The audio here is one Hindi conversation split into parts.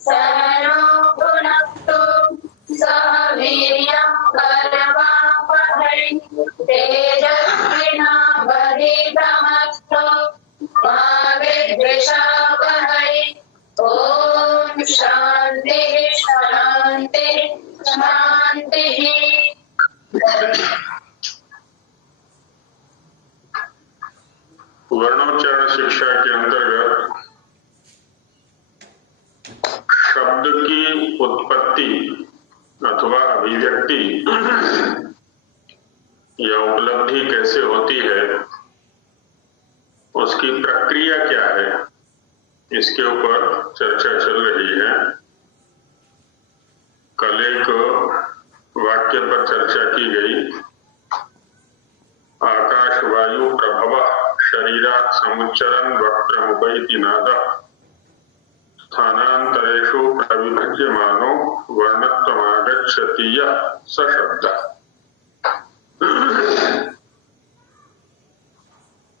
सहनो भुनक्तु सह वीर्यं करवावहै तेजस्विनावधीतमस्तु मा विद्विषावहै। ओम शांति शांति शांति। वर्णोच्चारण शिक्षा के अंतर्गत शब्द की उत्पत्ति अथवा अभिव्यक्ति या उपलब्धि कैसे होती है, उसकी प्रक्रिया क्या है, इसके ऊपर चर्चा चल रही है। कल एक वाक्य पर चर्चा की गई, आकाश वायु प्रभव शरीरात् समुच्चरन् वक्त्रमुपैति नादः स्थानांतरेषु प्रविभज्यमानो वर्णत्वमागच्छति यः स शब्दः।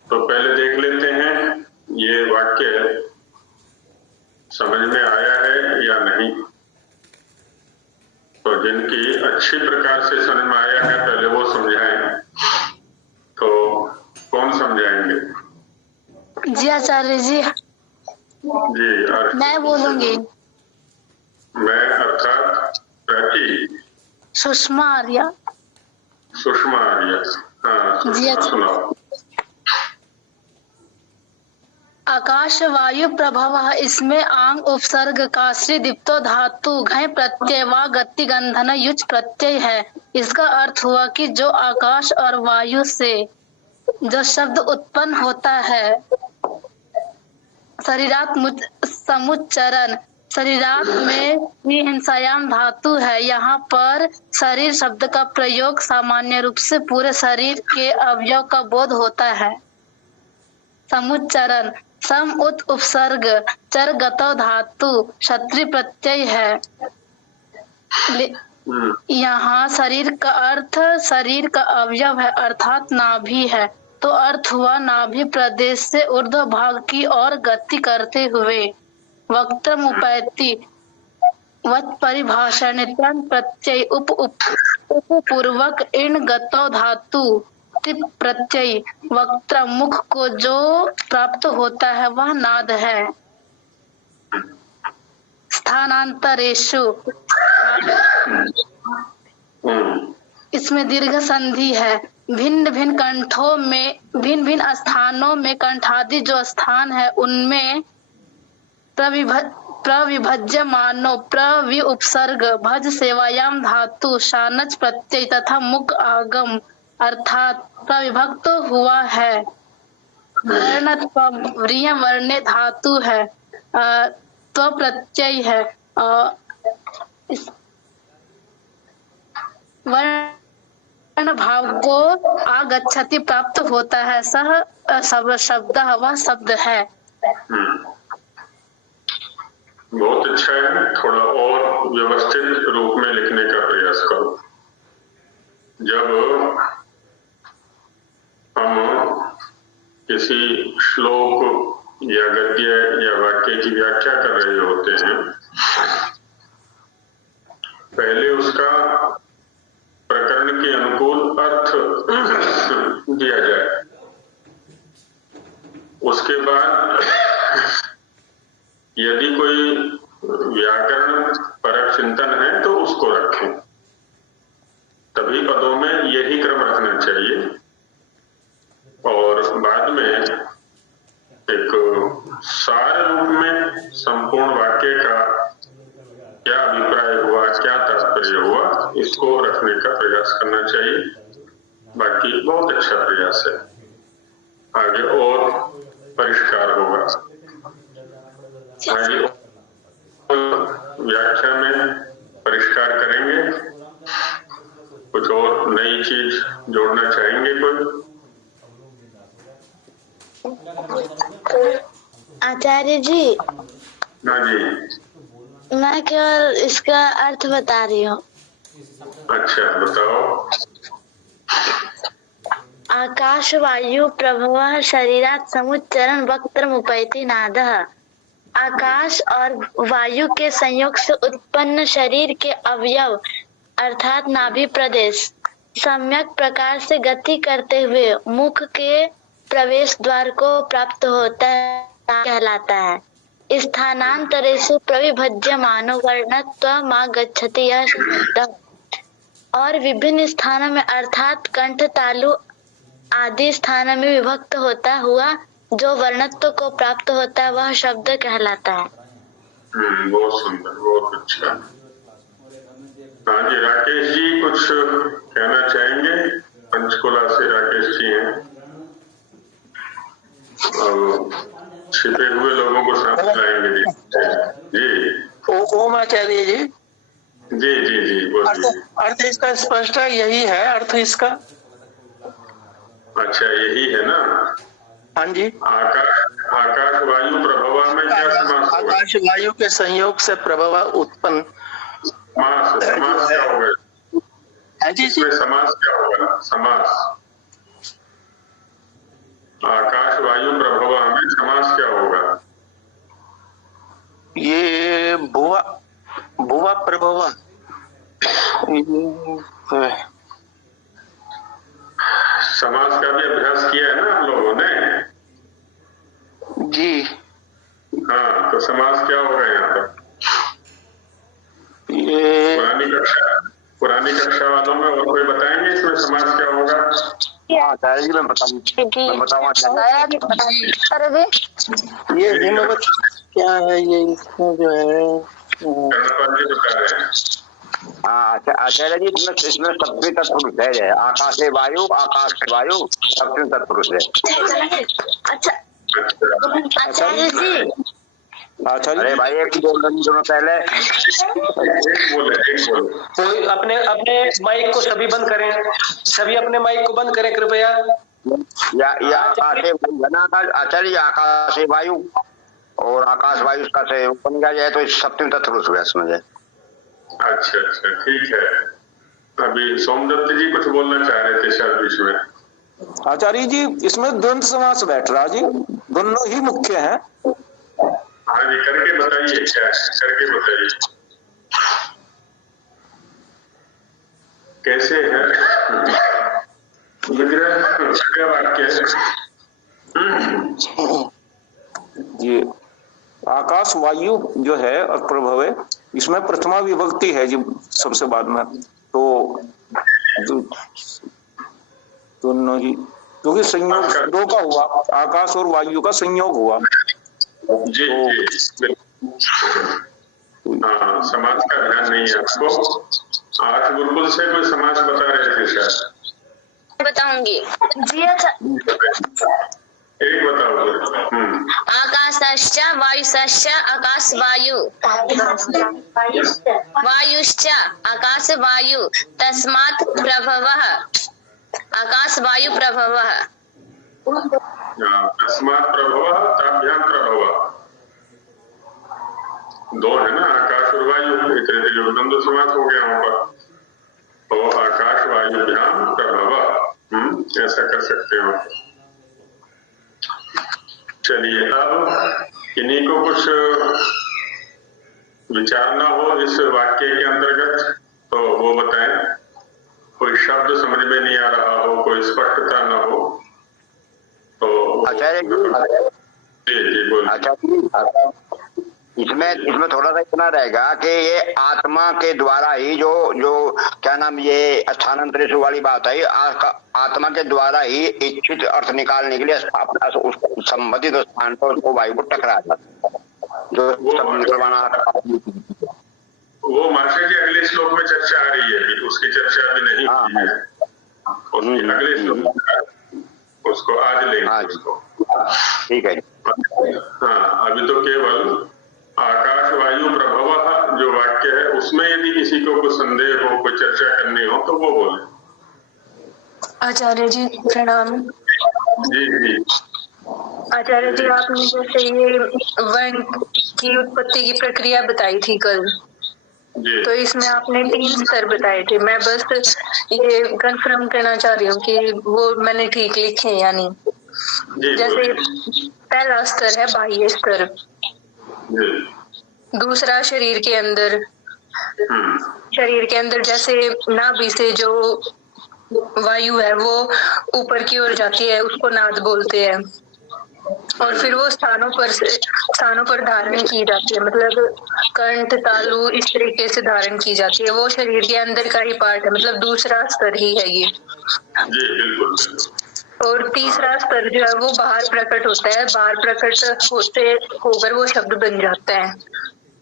तो पहले देख लेते हैं ये वाक्य समझ में आया है या नहीं। तो जिनकी अच्छी प्रकार से समझ में आया है पहले वो समझाएं। तो कौन समझाएंगे? जी आचार्य जी। जी मैं बोलूंगी। मैं अर्थात प्राची सुषमा आर्या। सुषमा आर्या। हाँ जी सुनाओ। आकाश वायु प्रभव, इसमें आंग उपसर्ग का श्री दीप्तो धातु घय प्रत्यय व गति गंधन युच प्रत्यय है। इसका अर्थ हुआ कि जो आकाश और वायु से जो शब्द उत्पन्न होता है, शरीरात समुच्चरण, शरीरात में हिंसायाम धातु है। यहाँ पर शरीर शब्द का प्रयोग सामान्य रूप से पूरे शरीर के अवयव का बोध होता है। समुच्चरण सम उत उपसर्ग चर गतो धातु क्षत्रि प्रत्यय है। यहाँ शरीर का अर्थ शरीर का अवयव है अर्थात नाभि है। तो अर्थ हुआ नाभि प्रदेश से ऊर्ध्व भाग की ओर गति करते हुए। वक्त्रम उपैति वच परिभाषण प्रत्यय उपपूर्वक इन गतो धातु तिप प्रत्यय वक्त्र मुख को जो प्राप्त होता है वह नाद है। स्थानांतरेषु, इसमें दीर्घ संधि है। भिन्न भिन्न कंठों में भिन्न भिन्न स्थानों में कंठादि जो स्थान है उनमें प्रविभज्यमानो प्रवि उपसर्ग भज सेवायाम धातु शानच प्रत्यय तथा मुख आगम अर्थात प्रविभक्त हुआ है। वर्ण्य वर्ण्य धातु है, तो प्रत्यय है। वर्ण भाव को आगच्छति प्राप्त होता है। सह शब्द वह शब्द है। बहुत अच्छा है। थोड़ा और व्यवस्थित रूप में लिखने का प्रयास करो। जब हम किसी श्लोक या गद्य या वाक्य की व्याख्या कर रहे होते हैं, पहले उसका प्रकरण के अनुकूल अर्थ दिया जाए। उसके बाद यदि कोई व्याकरण परक चिंतन है तो उसको रखें। तभी पदों में यही क्रम रखना चाहिए। और बाद में एक सार रूप में संपूर्ण वाक्य का क्या अभिप्राय हुआ, क्या तात्पर्य हुआ, इसको रखने का प्रयास करना चाहिए। बाकी बहुत अच्छा प्रयास है, आगे और परिष्कार होगा। आगे व्याख्या में परिष्कार करेंगे। कुछ और नई चीज जोड़ना चाहेंगे कोई? आचार्य जी। हाँ जी। मैं केवल इसका अर्थ बता रही हूँ। अच्छा बताओ। आकाश वायु प्रभव शरीरात् समुच्चरण वक्त्रमुपैति नादः। आकाश और वायु के संयोग से उत्पन्न शरीर के अवयव अर्थात नाभि प्रदेश सम्यक प्रकार से गति करते हुए मुख के प्रवेश द्वार को प्राप्त होता है कहलाता है। स्थानांतरेषु प्रविभज्यमानो वर्णत्व मा गच्छति यह शब्द और विभिन्न स्थानों में अर्थात कंठ तालु आदि स्थानों में विभक्त होता हुआ जो वर्णत्व को प्राप्त होता है वह शब्द कहलाता है। बहुत सुंदर, बहुत अच्छा। हाँ जी, राकेश जी कुछ कहना चाहेंगे? पंचकुला से राकेश जी हैं और छिपे हुए लोगों को सामने लाएंगे जी। ओमा कह दीजिए जी जी जी बोलिए। अर्थ इसका स्पष्ट है, यही है अर्थ इसका। अच्छा, यही है ना? हाँ जी। आकाश वायु प्रभवा में क्या समास होगा? आकाश वायु के संयोग से प्रभवा उत्पन्न। समास क्या होगा? है जी जी। समास क्या होगा? समास आकाश वायु प्रभवा में समास क्या होगा? ये भुवा भुवा प्रभवा समास का भी अभ्यास किया है ना हम लोगों ने जी। हाँ, तो समास क्या होगा यहाँ पर? ये पुरानी कक्षा वालों में और कोई बताएंगे इसमें समास क्या होगा? मैं बताऊंगा। ये हिमवत क्या है? ये इसमें जो है बता रहे हैं। आचार्य जी इसमें सप्तमी तत्पुरुष है। आकाश से वायु, आकाश से वायु सप्तमी तत्पुरुष है। अच्छा आचार्य जी। अरे भाई एक दोनों पहले कोई अपने माइक को सभी बंद करें, सभी अपने माइक को बंद करें कृपया। या आचार्य आकाश से वायु और आकाश वायु का से बन गया जाए तो सप्तमी तत्पुरुष हुआ समझे। अच्छा अच्छा, ठीक है। अभी सोमदत्त जी कुछ बोलना चाह रहे थे शायद बीच में। आचार्य जी इसमें द्वंद्व समास बैठ रहा जी, दोनों ही मुख्य हैं। हाँ जी, करके बताइए, क्या करके बताइए कैसे है विग्रह वाक्य ये आकाश वायु जो है और प्रभव है, इसमें प्रथमा विभक्ति है जी सबसे बाद में। तो दोनों ही क्योंकि संयोग दो का हुआ, आकाश और वायु का संयोग हुआ। जी जी। हाँ, समाज का ध्यान नहीं है आपको। आज गुरुकुल से कोई समाज बता रहे थे शायद। बताऊंगी जी। अच्छा एक बताओ। आकाशश्च वायुश्च आकाश वायु वायुश्च आकाश वायु तस्मात् प्रभवः आकाश वायु प्रभवः। तस्मात् प्रभवः ताभ्याम प्रभवः दो है ना, आकाश और वायु। द्वंद्व समास हो गया वहां पर। तो आकाश वायुभ्याम प्रभवः ऐसा कर सकते हो। चलिए, अब इन्हीं को कुछ विचारना हो इस वाक्य के अंतर्गत तो वो बताएं। कोई शब्द समझ में नहीं आ रहा हो, कोई स्पष्टता न हो तो आचार्य जी बोलिए। इसमें थोड़ा सा इतना रहेगा कि ये आत्मा के द्वारा ही जो क्या नाम ये स्थानांतरित वाली बात है, आत्मा के द्वारा ही इच्छित अर्थ निकालने के लिए संबंधित स्थान पर उसको वायु को टकरा जाता जो वो माशे के अगले श्लोक में चर्चा आ रही है, उसकी चर्चा अभी नहीं की है। उसके अगले श्लोक उसको आज लेंगे उसको। ठीक है। हाँ, अभी तो केवल आकाश वायु प्रभवः जो वाक्य है उसमें यदि किसी को कोई संदेह हो, कोई चर्चा करनी हो तो वो बोले। आचार्य जी प्रणाम। जी जी। आचार्य जी आपने जैसे ये वर्ण की उत्पत्ति की प्रक्रिया बताई थी कल, तो इसमें आपने 3 स्तर बताए थे। मैं बस ये कंफर्म करना चाह रही हूँ कि वो मैंने ठीक लिखे या नहीं। जैसे पहला स्तर है बाह्य स्तर, दूसरा शरीर के अंदर जैसे नाभि से जो वायु है वो ऊपर की ओर जाती है, उसको नाद बोलते हैं, और फिर वो स्थानों पर धारण की जाती है, मतलब कंठ, तालु इस तरीके से धारण की जाती है। वो शरीर के अंदर का ही पार्ट है, मतलब दूसरा स्तर ही है ये। जी बिल्कुल। और तीसरा स्तर जो है वो बाहर प्रकट होता है, बाहर प्रकट होते होकर वो शब्द बन जाता है।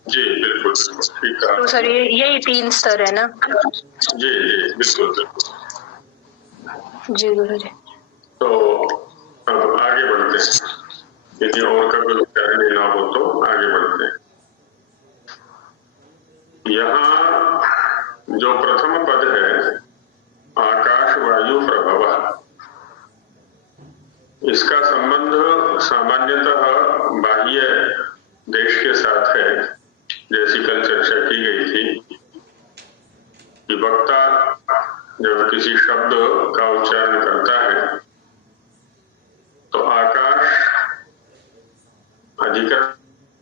जी बिल्कुल ठीक है। तो सर यही 3 स्तर है ना? जी बिल्कुल। जी गुरु जी। तो अब आगे बढ़ते हैं, यदि और का कोई कार्य ना हो तो आगे बढ़ते हैं। यहाँ जो प्रथम पद है आकाश वायु प्रभव, इसका संबंध सामान्यतः बाह्य देश के साथ है, जैसी कल चर्चा की गई थी कि वक्ता जब किसी शब्द का उच्चारण करता है तो आकाश अधिकरण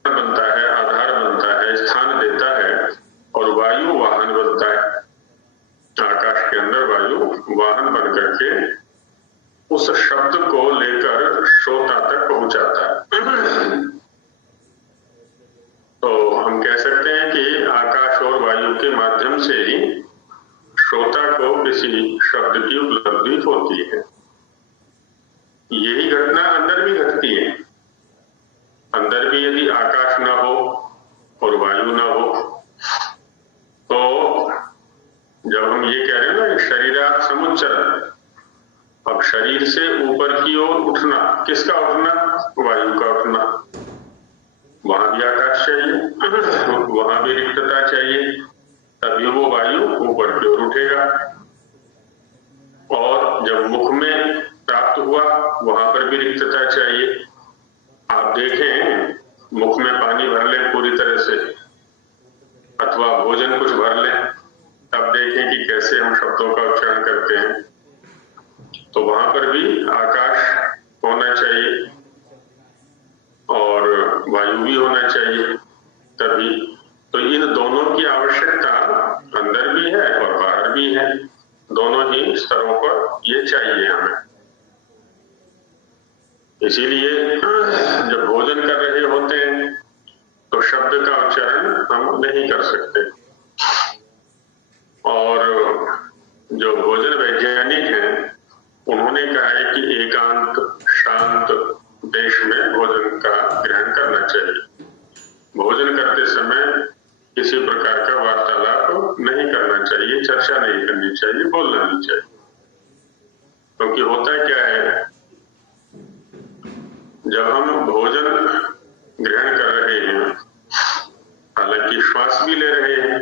बनता है, आधार बनता है, स्थान देता है, और वायु वाहन बनता है। आकाश के अंदर वायु वाहन बन करके उस शब्द को लेकर श्रोता तक पहुंचाता है। तो हम कह सकते हैं कि आकाश और वायु के माध्यम से ही श्रोता को किसी शब्द की उपलब्धि होती है। यही घटना अंदर भी घटती है। अंदर भी यदि आकाश ना हो और वायु ना हो तो जब हम ये कह रहे हैं ना शरीरात् समुच्चरण, अब शरीर से ऊपर की ओर उठना, किसका उठना? वायु का उठना। वहां भी आकाश चाहिए, वहां भी रिक्तता चाहिए, तभी वो वायु ऊपर की ओर उठेगा। और जब मुख में प्राप्त हुआ वहां पर भी रिक्तता चाहिए। आप देखें मुख में पानी भर लें पूरी तरह से, अथवा भोजन कुछ भर लें, तब देखें कि कैसे हम शब्दों का उच्चारण करते हैं। तो वहां पर भी आकाश होना चाहिए और वायु भी होना चाहिए तभी। तो इन दोनों की आवश्यकता अंदर भी है और बाहर भी है, दोनों ही स्तरों पर ये चाहिए हमें। इसीलिए जब भोजन कर रहे होते हैं तो शब्द का उच्चारण हम नहीं कर सकते। और जो भोजन वैज्ञानिक हैं उन्होंने कहा है कि एकांत शांत देश में भोजन का ग्रहण करना चाहिए। भोजन करते समय किसी प्रकार का वार्तालाप नहीं करना चाहिए, चर्चा नहीं करनी चाहिए, बोलना नहीं चाहिए। क्योंकि होता क्या है, जब हम भोजन ग्रहण कर रहे हैं, हालांकि श्वास भी ले रहे हैं,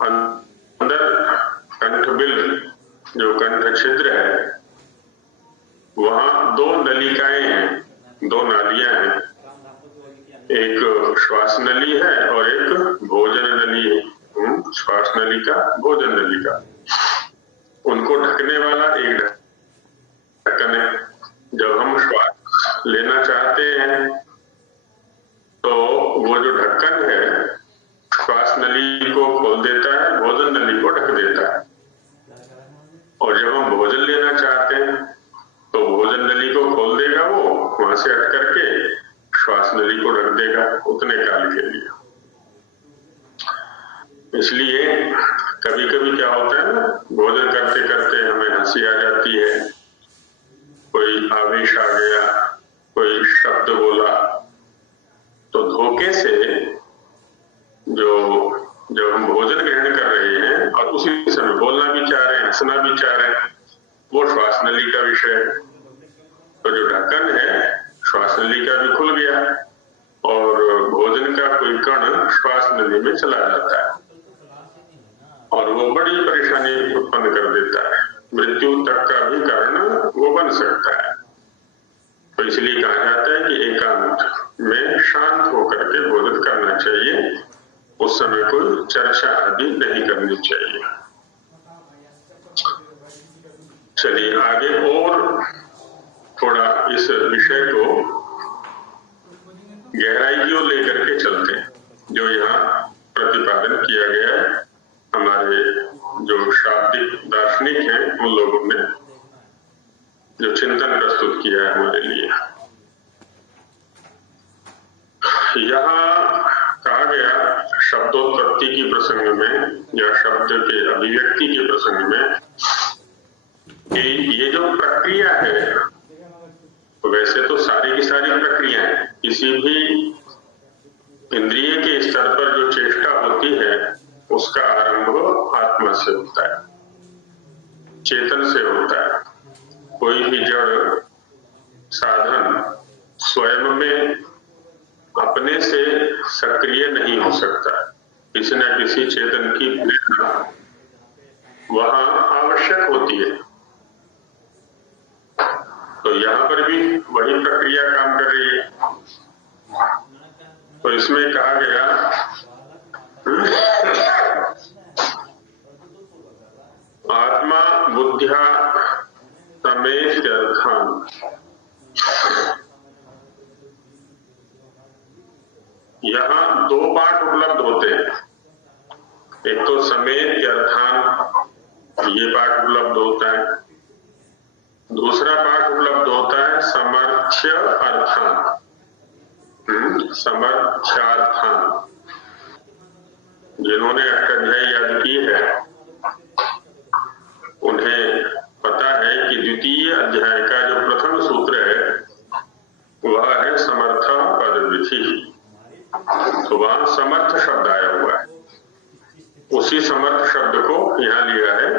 अंदर कंठबिल जो कंठ छिद्र है वहां 2 नलिकाएं हैं, 2 नालियां हैं, एक श्वास नली है और एक भोजन नली है। श्वास नलिका, भोजन नलिका, उनको ढकने वाला एक ढक्कन है। जब हम श्वास लेना चाहते हैं तो वो जो ढक्कन है श्वास नली को खोल देता है, भोजन नली को ढक देता है। और जब हम भोजन लेना चाहते हैं तो भोजन नली को खोल देगा, वो वहां से हट करके श्वास नली को ढक देगा उतने काल के लिए। इसलिए कभी कभी क्या होता है ना, भोजन करते करते हमें हंसी आ जाती है, कोई आवेश आ गया, कोई शब्द बोला, तो धोखे से जब हम भोजन ग्रहण कर रहे हैं और उसी समय बोलना भी चाह रहे हैं, हंसना भी चाह रहे हैं, वो श्वास नली का विषय है। तो जो ढक्कन है श्वास नली का भी खुल गया और भोजन का कोई कण श्वास नली में चला जाता है और वो बड़ी परेशानी उत्पन्न कर देता है, मृत्यु तक का भी कारण वो बन सकता है। तो इसलिए कहा जाता है कि एकांत में शांत होकर के भोजन करना चाहिए, उस समय कोई चर्चा आदि नहीं करनी चाहिए। चलिए आगे और थोड़ा इस विषय को ऊंचाई की ओर लेकर के चलते हैं, जो यहाँ प्रतिपादन किया गया है। हमारे जो शाब्दिक दार्शनिक हैं उन लोगों ने जो चिंतन प्रस्तुत किया है हमारे लिए। यहाँ कहा गया शब्दोत्पत्ति की प्रसंग में या शब्द के अभिव्यक्ति के प्रसंग में कि ये जो प्रक्रिया है, तो वैसे तो सारी की सारी प्रक्रियाएं किसी भी इंद्रिय के स्तर पर जो चेष्टा होती है उसका आरंभ आत्मा से होता है, चेतन से होता है। कोई भी जड़ साधन स्वयं में अपने से सक्रिय नहीं हो सकता, किसी न किसी चेतन की प्रेरणा वहां आवश्यक होती है। तो यहाँ पर भी वही प्रक्रिया काम कर रही है। तो इसमें कहा गया आत्मा बुद्ध्या समेत्यर्थान, यहाँ दो पाठ उपलब्ध होते हैं। एक तो समेत अर्थान ये पाठ उपलब्ध होता है, दूसरा पाठ उपलब्ध होता है समर्थ्य अर्थान, समर्थ्यार्थान। जिन्होंने अष्टाध्यायी याद की है उन्हें पता है कि द्वितीय अध्याय का जो प्रथम सूत्र है वह है समर्थ पद विधि। तो वहां समर्थ शब्द आया हुआ है, उसी समर्थ शब्द को यहां लिया है।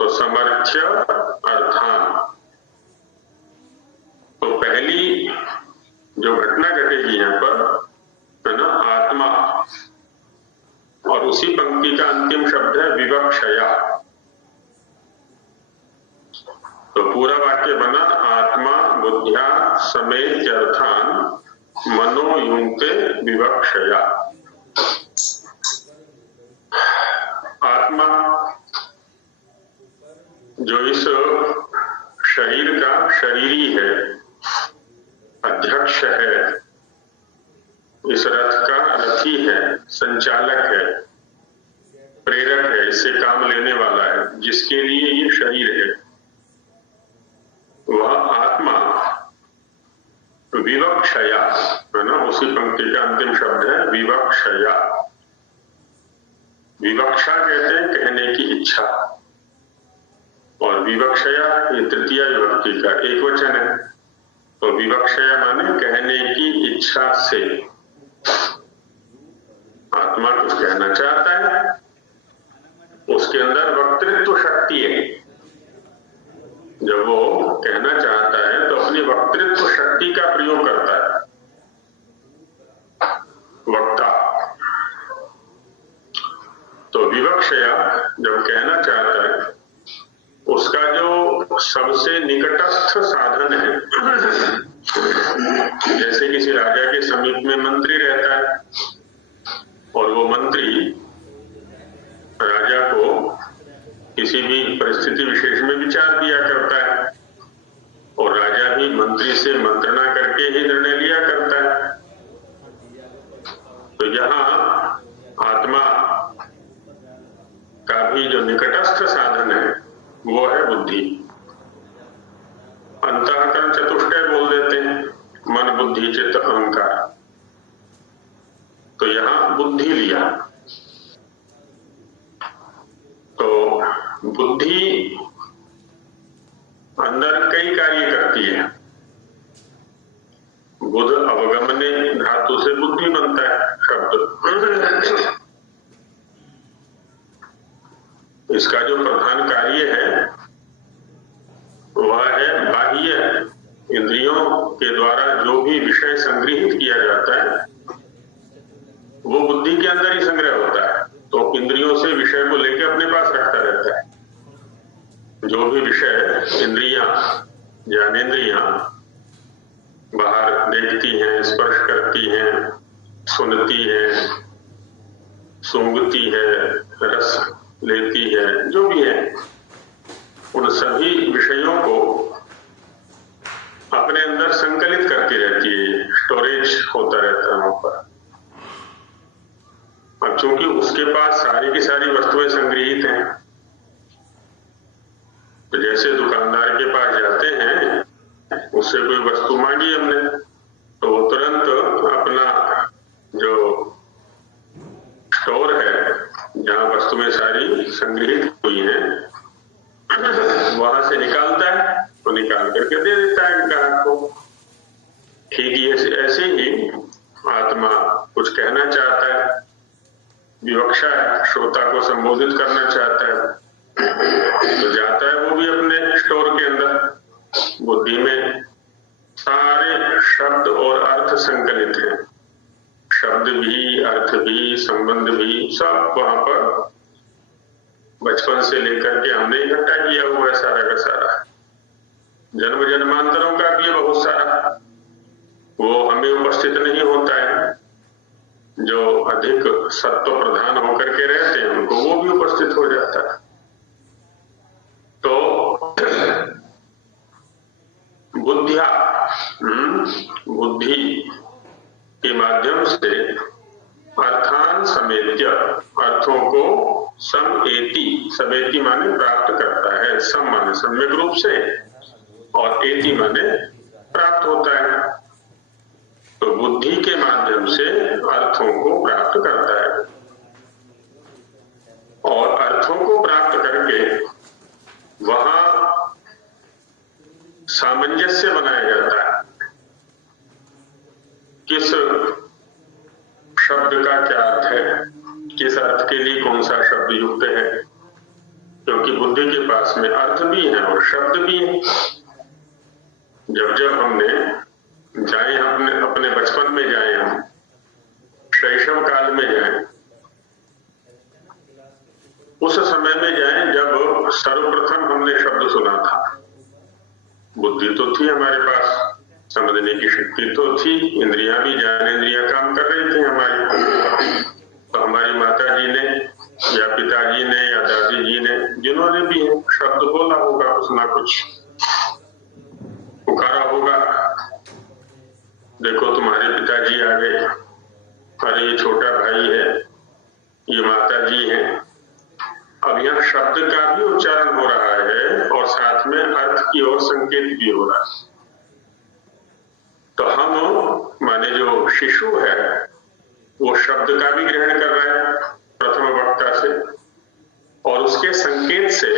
तो समर्थ्य अर्थान, तो पहली जो घटना घटेगी यहाँ पर है ना आत्मा, और उसी पंक्ति का अंतिम शब्द है विवक्षया। तो पूरा वाक्य बना आत्मा बुद्ध्या समेत अर्थान मनोयुक्ते विवक्षया। आत्मा जो इस शरीर का शरीरी है, अध्यक्ष है, इस रथ का रथी है, संचालक है, प्रेरक है, इससे काम लेने वाला है, जिसके लिए ये शरीर है, वह आत्मा विवक्षया है ना। उसी पंक्ति का अंतिम शब्द है विवक्षया। विवक्षा कहते हैं कहने की इच्छा, और विवक्षया ये तृतीय विभक्ति का एक वचन है। तो विवक्षया माने कहने की इच्छा से। आत्मा कुछ कहना चाहता है, उसके अंदर वक्तृत्व शक्ति है। जब वो कहना चाहता है तो अपनी वक्तृत्व शक्ति का प्रयोग करता है वक्ता। तो विवक्षया जब कहना चाहता है, उसका जो सबसे निकटस्थ साधन है, जैसे किसी राजा के समीप में मंत्री रहता है और वो मंत्री राजा को किसी भी परिस्थिति विशेष में विचार दिया करता है, और राजा भी मंत्री से मंत्रणा करके ही निर्णय लिया करता है। तो यहाँ आत्मा का भी जो निकटस्थ साधन है वो है बुद्धि। अंतःकरण चतुष्टय बोल देते हैं, मन बुद्धि चित्त अहंकार। तो यहाँ बुद्धि लिया। तो बुद्धि अंदर कई कार्य करती है। बुध अवगमने धातु से बुद्धि बनता है शब्द। इसका जो प्रधान कार्य है वह है बाह्य इंद्रियों के द्वारा जो भी विषय संग्रहित किया जाता है वो बुद्धि के अंदर ही संग्रह होता है। तो इंद्रियों से विषय को लेकर अपने पास रखता रहता है। जो भी विषय इंद्रियां ज्ञानेंद्रियां बाहर देखती हैं, स्पर्श करती हैं, सुनती है, सूंघती है, रस लेती है, जो भी है, उन सभी विषयों को अपने अंदर संकलित करती रहती है, स्टोरेज होता रहता है वहां पर। अब चूंकि उसके पास सारी की सारी वस्तुएं संग्रहित हैं, तो जैसे दुकानदार के पास जाते हैं, उससे कोई वस्तु मांगी हमने, तो वो तुरंत अपना जो स्टोर है जहां वस्तुएं सारी संग्रहित हुई हैं वहां से निकालता है, तो निकाल करके दे देता है ग्राहक को। ठीक ऐसे ही आत्मा कुछ कहना चाहता है, विवक्षा है, श्रोता को संबोधित करना चाहता है, तो जाता है वो भी अपने स्टोर के अंदर। बुद्धि में सारे शब्द और अर्थ संकलित हैं, शब्द भी, अर्थ भी, संबंध भी, सब वहां पर बचपन से लेकर के हमने इकट्ठा किया हुआ है सारा का सारा। जन्म जन्मांतरों का भी बहुत सारा, वो हमें उपस्थित नहीं होता है। जो अधिक सत्व प्रधान होकर के रहते हैं उनको वो भी उपस्थित हो जाता है। तो बुद्धि के माध्यम से अर्थान समेत्य, अर्थों को समेति, समेति माने प्राप्त करता है, सम माने सम्यक रूप से और एति माने प्राप्त होता है। तो बुद्धि के माध्यम से अर्थों को प्राप्त करता है और अर्थों को प्राप्त करके वहां सामंजस्य बनाया जाता है, किस शब्द का क्या अर्थ है, किस अर्थ के लिए कौन सा शब्द युक्त है, क्योंकि बुद्धि के पास में अर्थ भी है और शब्द भी है। जब जब हमने जाए, अपने बचपन में जाए, हम शैशव काल में जाए, उस समय में जाए जब सर्वप्रथम हमने शब्द सुना था। बुद्धि तो थी हमारे पास, समझने की शक्ति तो थी, इंद्रियां भी, ज्ञानेंद्रियां काम कर रही थी हमारी। तो हमारी माता जी ने या पिताजी ने या दादी जी ने, जिन्होंने भी शब्द बोला होगा, कुछ ना कुछ पुकारा होगा, देखो तुम्हारे पिताजी आ गए, अरे ये छोटा भाई है, ये माता जी है। अब यहाँ शब्द का भी उच्चारण हो रहा है और साथ में अर्थ की ओर संकेत भी हो रहा है। तो हम माने जो शिशु है वो शब्द का भी ग्रहण कर रहा है प्रथम वक्ता से और उसके संकेत से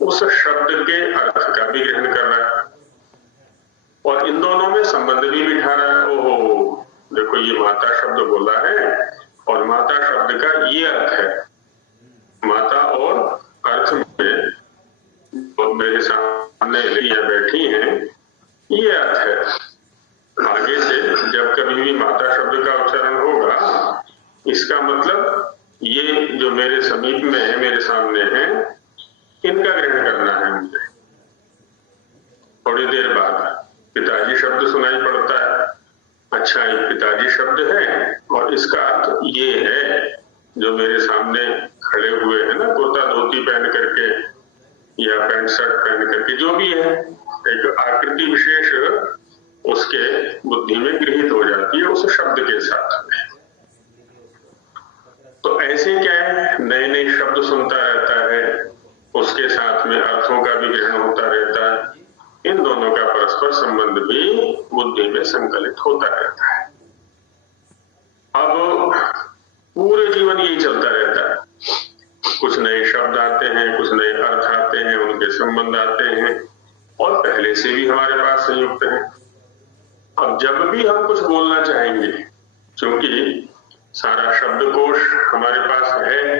उस शब्द के अर्थ का भी ग्रहण कर रहा है और इन दोनों में संबंध भी बिठा रहा है। ओहो, देखो ये माता शब्द बोला है और माता शब्द का ये अर्थ है। माता और अर्थ में तो मेरे सामने ये बैठी हैं, ये अर्थ है। आगे से जब कभी भी माता शब्द का उच्चारण होगा, इसका मतलब ये जो मेरे समीप में है, मेरे सामने है, इनका ग्रहण करना है मुझे। थोड़ी देर बाद पिताजी शब्द सुनाई पड़ता है, अच्छा ये पिताजी शब्द है और इसका अर्थ ये है, जो मेरे सामने खड़े हुए हैं ना, कुर्ता धोती पहन करके या पैंट शर्ट पहन करके, जो भी है, एक आकृति विशेष उसके बुद्धि में गृहीत हो जाती है उस शब्द के साथ में। तो ऐसे क्या है, नए नए शब्द सुनता रहता है, उसके साथ में अर्थों का भी ग्रहण होता रहता है। इन दोनों का परस्पर संबंध भी बुद्धि में संकलित होता रहता है। अब पूरे जीवन यही चलता रहता है, कुछ नए शब्द आते हैं, कुछ नए अर्थ आते हैं, उनके संबंध आते हैं और पहले से भी हमारे पास संयुक्त हैं। अब जब भी हम कुछ बोलना चाहेंगे, क्योंकि सारा शब्दकोश हमारे पास है,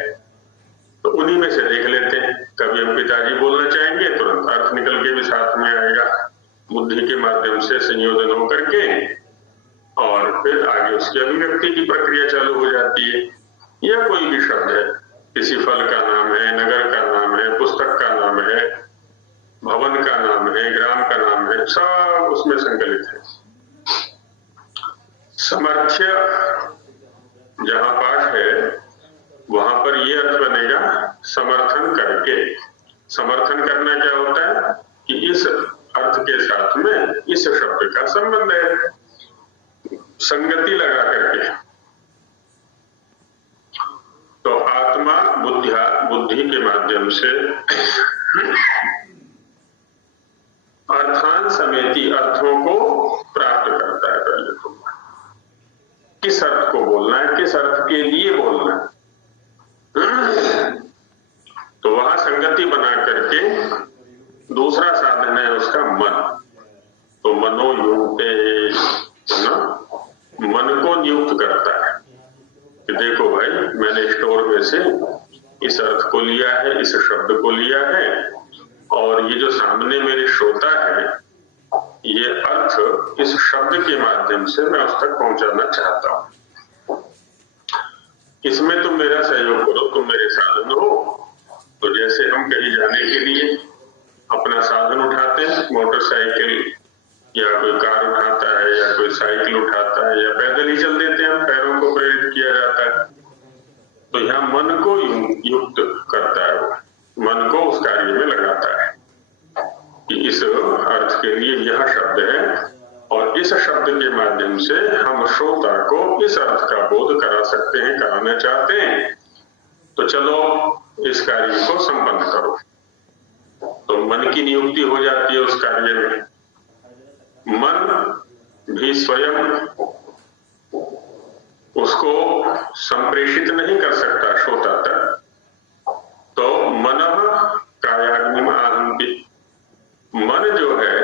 तो उन्हीं में से देख लेते हैं। कभी हम पिताजी बोलना चाहेंगे, तुरंत अर्थ निकल के भी साथ में आएगा, बुद्धि के माध्यम से संयोजन होकर के, और फिर आगे उसकी अभिव्यक्ति की प्रक्रिया चालू हो जाती है। या कोई भी शब्द है, किसी फल का नाम है, नगर का नाम है, पुस्तक का नाम है, भवन का नाम है, ग्राम का नाम है, सब उसमें संकलित है। समर्थ्य जहां पाठ है वहां पर ये अर्थ बनेगा समर्थन करके। समर्थन करना क्या होता है कि इस अर्थ के साथ में इस शब्द का संबंध है, संगति लगा करके। तो आत्मा बुद्धि के माध्यम से अर्थान समेति अर्थों को प्राप्त करता है। पहले तो किस अर्थ को बोलना है, किस अर्थ के लिए बोलना है, तो वहां संगति बना करके दूसरा साधन है उसका मन। तो मनोयुक्ते ना, मन को नियुक्त करता है कि देखो भाई मैंने स्टोर में से इस अर्थ को लिया है, इस शब्द को लिया है, और ये जो सामने मेरे श्रोता है ये अर्थ इस शब्द के माध्यम से मैं उस तक पहुंचाना चाहता हूं। इसमें तुम मेरा सहयोग करो, तुम मेरे साधन हो। तो जैसे हम कहीं जाने के लिए अपना साधन उठाते हैं, मोटरसाइकिल या कोई कार उठाता है या कोई साइकिल उठाता है या पैदल ही चल देते हैं, पैरों को प्रेरित किया जाता है। तो यहाँ मन को युक्त करता है, मन को उस कार्य में लगाता है कि इस अर्थ के लिए यह शब्द है और इस शब्द के माध्यम से हम श्रोता को इस अर्थ का बोध करा सकते हैं, कराना चाहते हैं। तो चलो इस कार्य को संपन्न करो। तो मन की नियुक्ति हो जाती है उस कार्य में। मन भी स्वयं उसको संप्रेषित नहीं कर सकता श्रोता तक। तो मनः कायाग्निम आहन्ति, मन जो है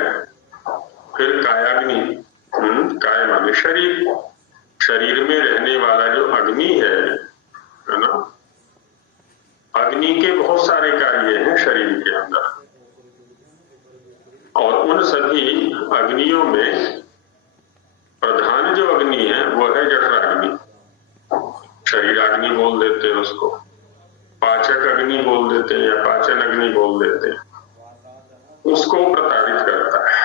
फिर कायाग्नि, काय माने शरीर, शरीर में रहने वाला जो अग्नि है ना, अग्नि के बहुत सारे कार्य हैं शरीर के अंदर, और उन सभी अग्नियों में प्रधान जो अग्नि है वो है जठराग्नि। शरीराग्नि बोल देते हैं उसको, पाचक अग्नि बोल देते हैं या पाचन अग्नि बोल देते हैं। उसको प्रताड़ित करता है,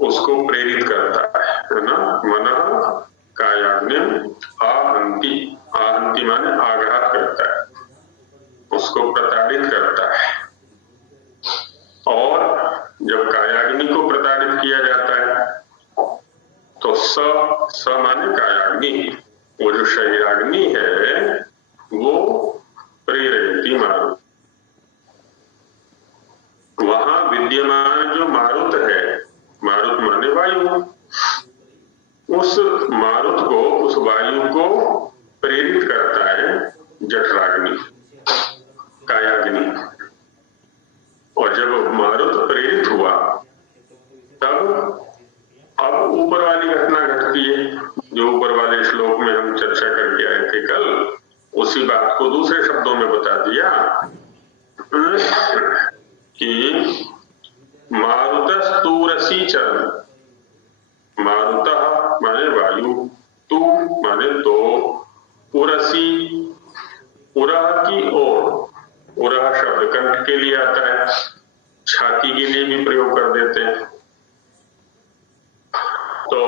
उसको प्रेरित करता है ना। मनः कायाग्निम आहन्ति, आहन्ति माने आघात करता है, उसको प्रताड़ित करता है। और जब कायाग्नि को प्रताड़ित किया जाता है तो स माने कायाग्नि, वो जो शरीराग्नि है वो प्रेरयति मारुत। वहां विद्यमान जो मारुत है, मारुत माने वायु, उस मारुत को, उस वायु को प्रेरित करता है जठराग्नि, कायाग्नि। और जब मारुत प्रेरित हुआ तब अब ऊपर वाली घटना घटती है, जो ऊपर वाले श्लोक में हम चर्चा करके आए थे कल, उसी बात को दूसरे शब्दों में बता दिया कि मारुतस्तूरसी चरण, मारुतः माने वायु, तू माने तो, उरसी उरह की ओर, उरह शब्द कंठ के लिए आता है, छाती के लिए भी प्रयोग कर देते हैं। तो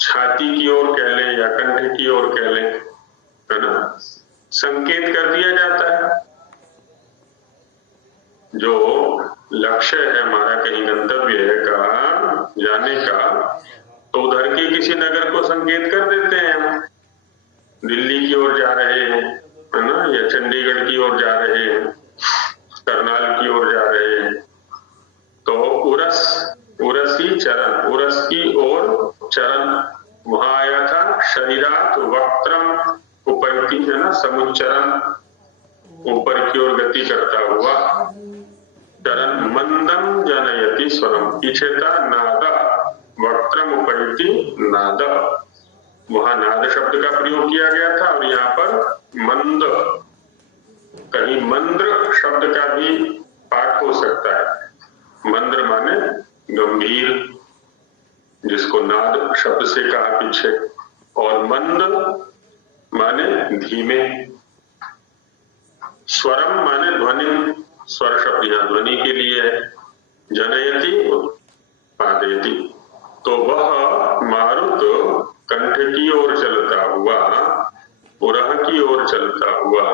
छाती की ओर कह लें या कंठ की ओर कह लें, है ना, संकेत कर दिया जाता है। जो लक्ष्य है हमारा कहीं गंतव्य है का जाने का, तो उधर के किसी नगर को संकेत कर देते हैं हम। दिल्ली की ओर जा रहे हैं, है ना, या चंडीगढ़ की ओर जा रहे हैं, करनाल की ओर जा रहे हैं। तो उरस, उरसी चरण, उरस की ओर चरण, वहां आया था शरीरात वक्त्रम उपैति, है ना, समुच्चरण, ऊपर की ओर गति करता हुआ चरण। मंदम जनयति स्वरम, पीछे था नाद, वक्त्रम उपैति नाद, वहां नाद शब्द का प्रयोग किया गया था। और यहाँ पर मंद, कहीं मंद्र शब्द का भी पाठ हो सकता है। मंद्र माने गंभीर, जिसको नाद शब्द से कहा पीछे, और मंद माने धीमे। स्वरम माने ध्वनि, स्वर शब्द यहाँ ध्वनि के लिए है। जनयति उत्पादयति, तो वह मारुत कंठ की ओर चलता हुआ, पुरह की ओर चलता हुआ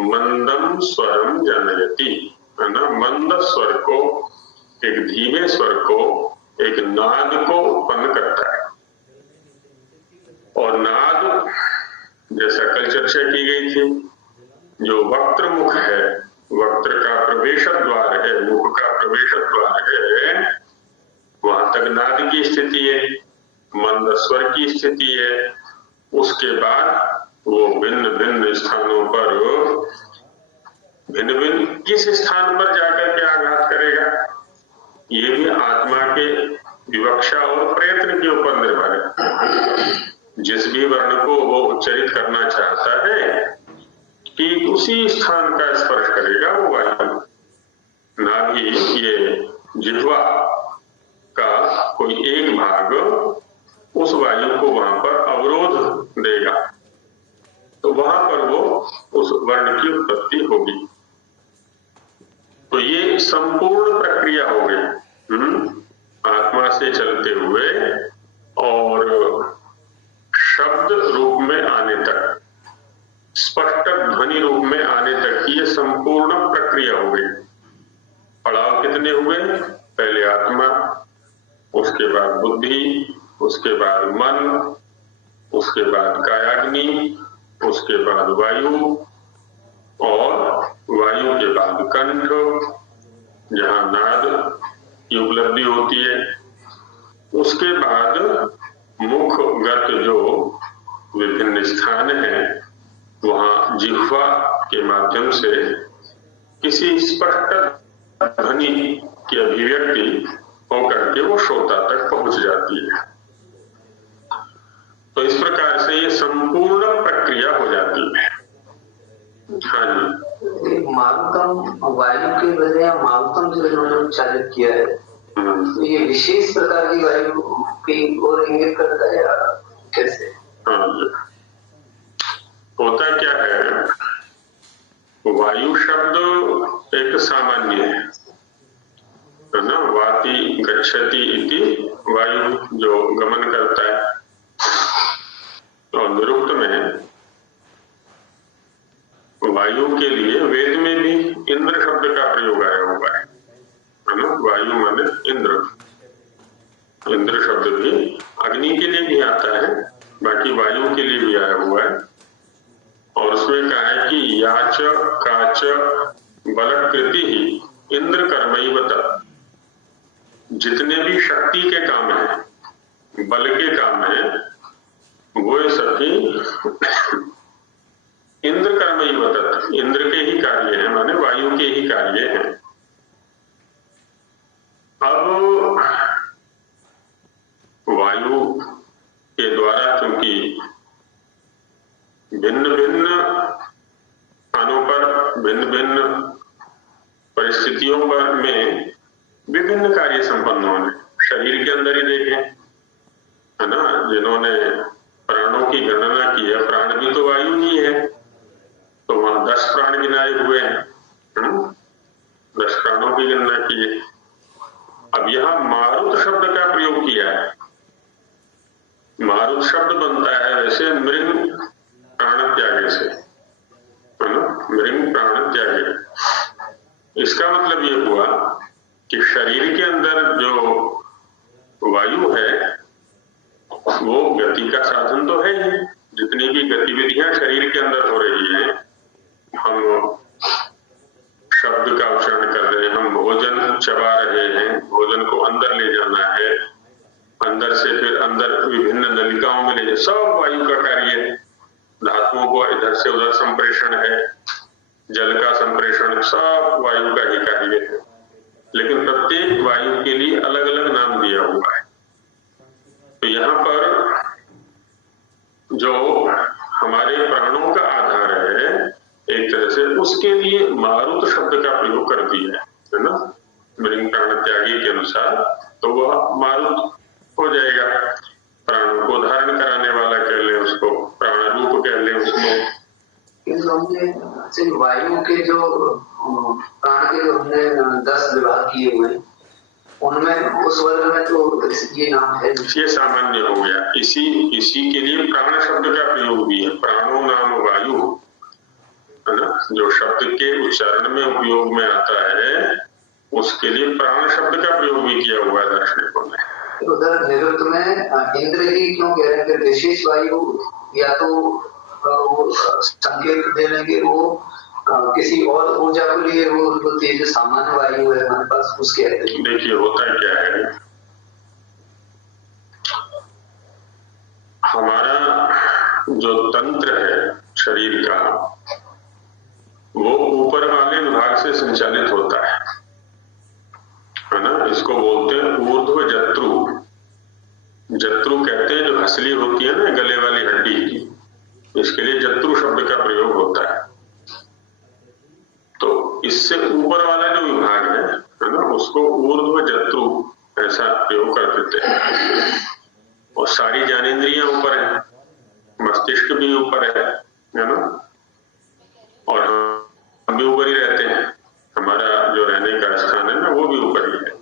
मंदम स्वरम जनयति, है ना, मंद स्वर को, एक धीमे स्वर को, एक नाद को उत्पन्न करता है। मुख है, वक्त्र का प्रवेश द्वार है, मुख का प्रवेश द्वार है, वहां तक नाद की स्थिति है, मंद स्वर की स्थिति है। उसके बाद वो भिन्न भिन्न स्थानों पर, भिन्न भिन्न किस स्थान पर जाकर के आघात करेगा, ये भी आत्मा के विवक्षा और प्रयत्न के ऊपर निर्भर है। जिस भी वर्ण को वो उच्चरित करना चाहता है कि उसी स्थान का स्पर्श करेगा वो वायु, ना भी ये जिह्वा का कोई एक भाग उस वायु को वहां पर अवरोध देगा, तो वहां पर वो उस वर्ण की उत्पत्ति होगी। तो ये संपूर्ण प्रक्रिया हो गई, आत्मा से चलते हुए और शब्द रूप में आने तक, स्पष्ट ध्वनि रूप में आने तक की ये संपूर्ण प्रक्रिया हो गई। पड़ाव कितने हुए? पहले आत्मा, उसके बाद बुद्धि, उसके बाद मन, उसके बाद कायाग्नि, उसके बाद वायु, और वायु के बाद कंठ, जहां नाद की उपलब्धि होती है। उसके बाद मुखगत जो विभिन्न स्थान हैं, वहां जिह्वा के माध्यम से किसी स्पष्ट ध्वनि की अभिव्यक्ति होकर के वो श्रोता तक पहुंच जाती है। तो इस प्रकार से ये संपूर्ण प्रक्रिया हो जाती है। हाँ जी, मारुतम वायु के बजाय मारुतम जो इन्होंने उच्चारित किया है, तो ये विशेष प्रकार की वायु की ओर इंगित करता है या कैसे? हाँ जी, होता क्या है, वायु शब्द एक सामान्य है ना, वाति गच्छति इति वायु जो गमन करता है, और निरुक्त में वायु के लिए वेद में भी इंद्र शब्द का प्रयोग आया हुआ है ना, वायु माने इंद्र। इंद्र शब्द भी अग्नि के लिए भी आता है, बाकी वायु के लिए भी आया हुआ है। और उसमें कहा है कि याच काच बलकृति ही इंद्र कर्मैवत, जितने भी शक्ति के काम है, बल के काम है, वो सभी इंद्र कर्मैवत, इंद्र के ही कार्य है, माने वायु के ही कार्य है। अब वायु के द्वारा क्योंकि भिन्न भिन्न स्थानों पर, भिन्न भिन्न परिस्थितियों पर में विभिन्न कार्य संपन्न होने, शरीर के अंदर ही देखें है ना, जिन्होंने प्राणों की गणना की है, प्राण भी तो वायु ही है, तो वहां 10 प्राण गिनाए हुए हैं, 10 प्राणों की गणना की है। अब यहां मारुत शब्द का प्रयोग किया है। मारुत शब्द बनता है वैसे मृग प्राण त्यागे से, है ना, मृग प्राण त्यागे। इसका मतलब ये हुआ कि शरीर के अंदर जो वायु है वो गति का साधन तो है ही। जितनी भी गतिविधियां शरीर के अंदर हो रही हैं, हम शब्द का उच्चारण कर रहे हैं, हम भोजन चबा रहे हैं, भोजन को अंदर ले जाना है, अंदर से फिर अंदर विभिन्न नलिकाओं में ले जाए, सब वायु का कार्य है। धातुओं को इधर से उधर संप्रेषण है, जल का संप्रेषण, सब वायु का ही कार्य है। लेकिन प्रत्येक वायु के लिए अलग अलग नाम दिया हुआ है। तो यहाँ पर जो हमारे प्राणों का आधार है, एक तरह से उसके लिए मारुत शब्द का प्रयोग कर दिया है ना, मृग प्राण त्यागी के अनुसार, तो वह मारुत हो जाएगा। प्राणों को धारण कराने वाला कह ले उसको, प्राण रूप कह ले उसको। वायु के जो प्राण के जो हमने 10 विभाग किए हुए हैं, उनमें उस वर्ग में तो ये नाम है, ये सामान्य हो गया। इसी के लिए प्राण शब्द का प्रयोग भी है। प्राणो नाम वायु है ना, जो शब्द के उच्चारण में उपयोग में आता है, उसके लिए प्राण शब्द का प्रयोग भी किया हुआ है दार्शनिकों ने। उधर निरुक्त में इंद्र ही क्यों कह रहे हैं? विशेष वायु या तो वो संकेत देने के वो किसी और ऊर्जा को लिए वो होती है जो सामान्य वायु है हमारे पास उसके अतिरिक्त। देखिए होता क्या है, हमारा जो तंत्र है शरीर का वो ऊपर वाले विभाग से संचालित होता है ना। इसको बोलते हैं ऊर्ध्व जत्रु। जत्रु कहते हैं जो हसली होती है ना गले वाली हड्डी की, इसके लिए जत्रु शब्द का प्रयोग होता है। तो इससे ऊपर वाला जो विभाग है ना, उसको ऊर्ध्व जत्रु ऐसा प्रयोग कर देते हैं। और सारी ज्ञानेंद्रियां ऊपर है, मस्तिष्क भी ऊपर है ना, और हम भी ऊपर ही रहते हैं। हमारा जो रहने का स्थान है ना वो भी ऊपर ही है।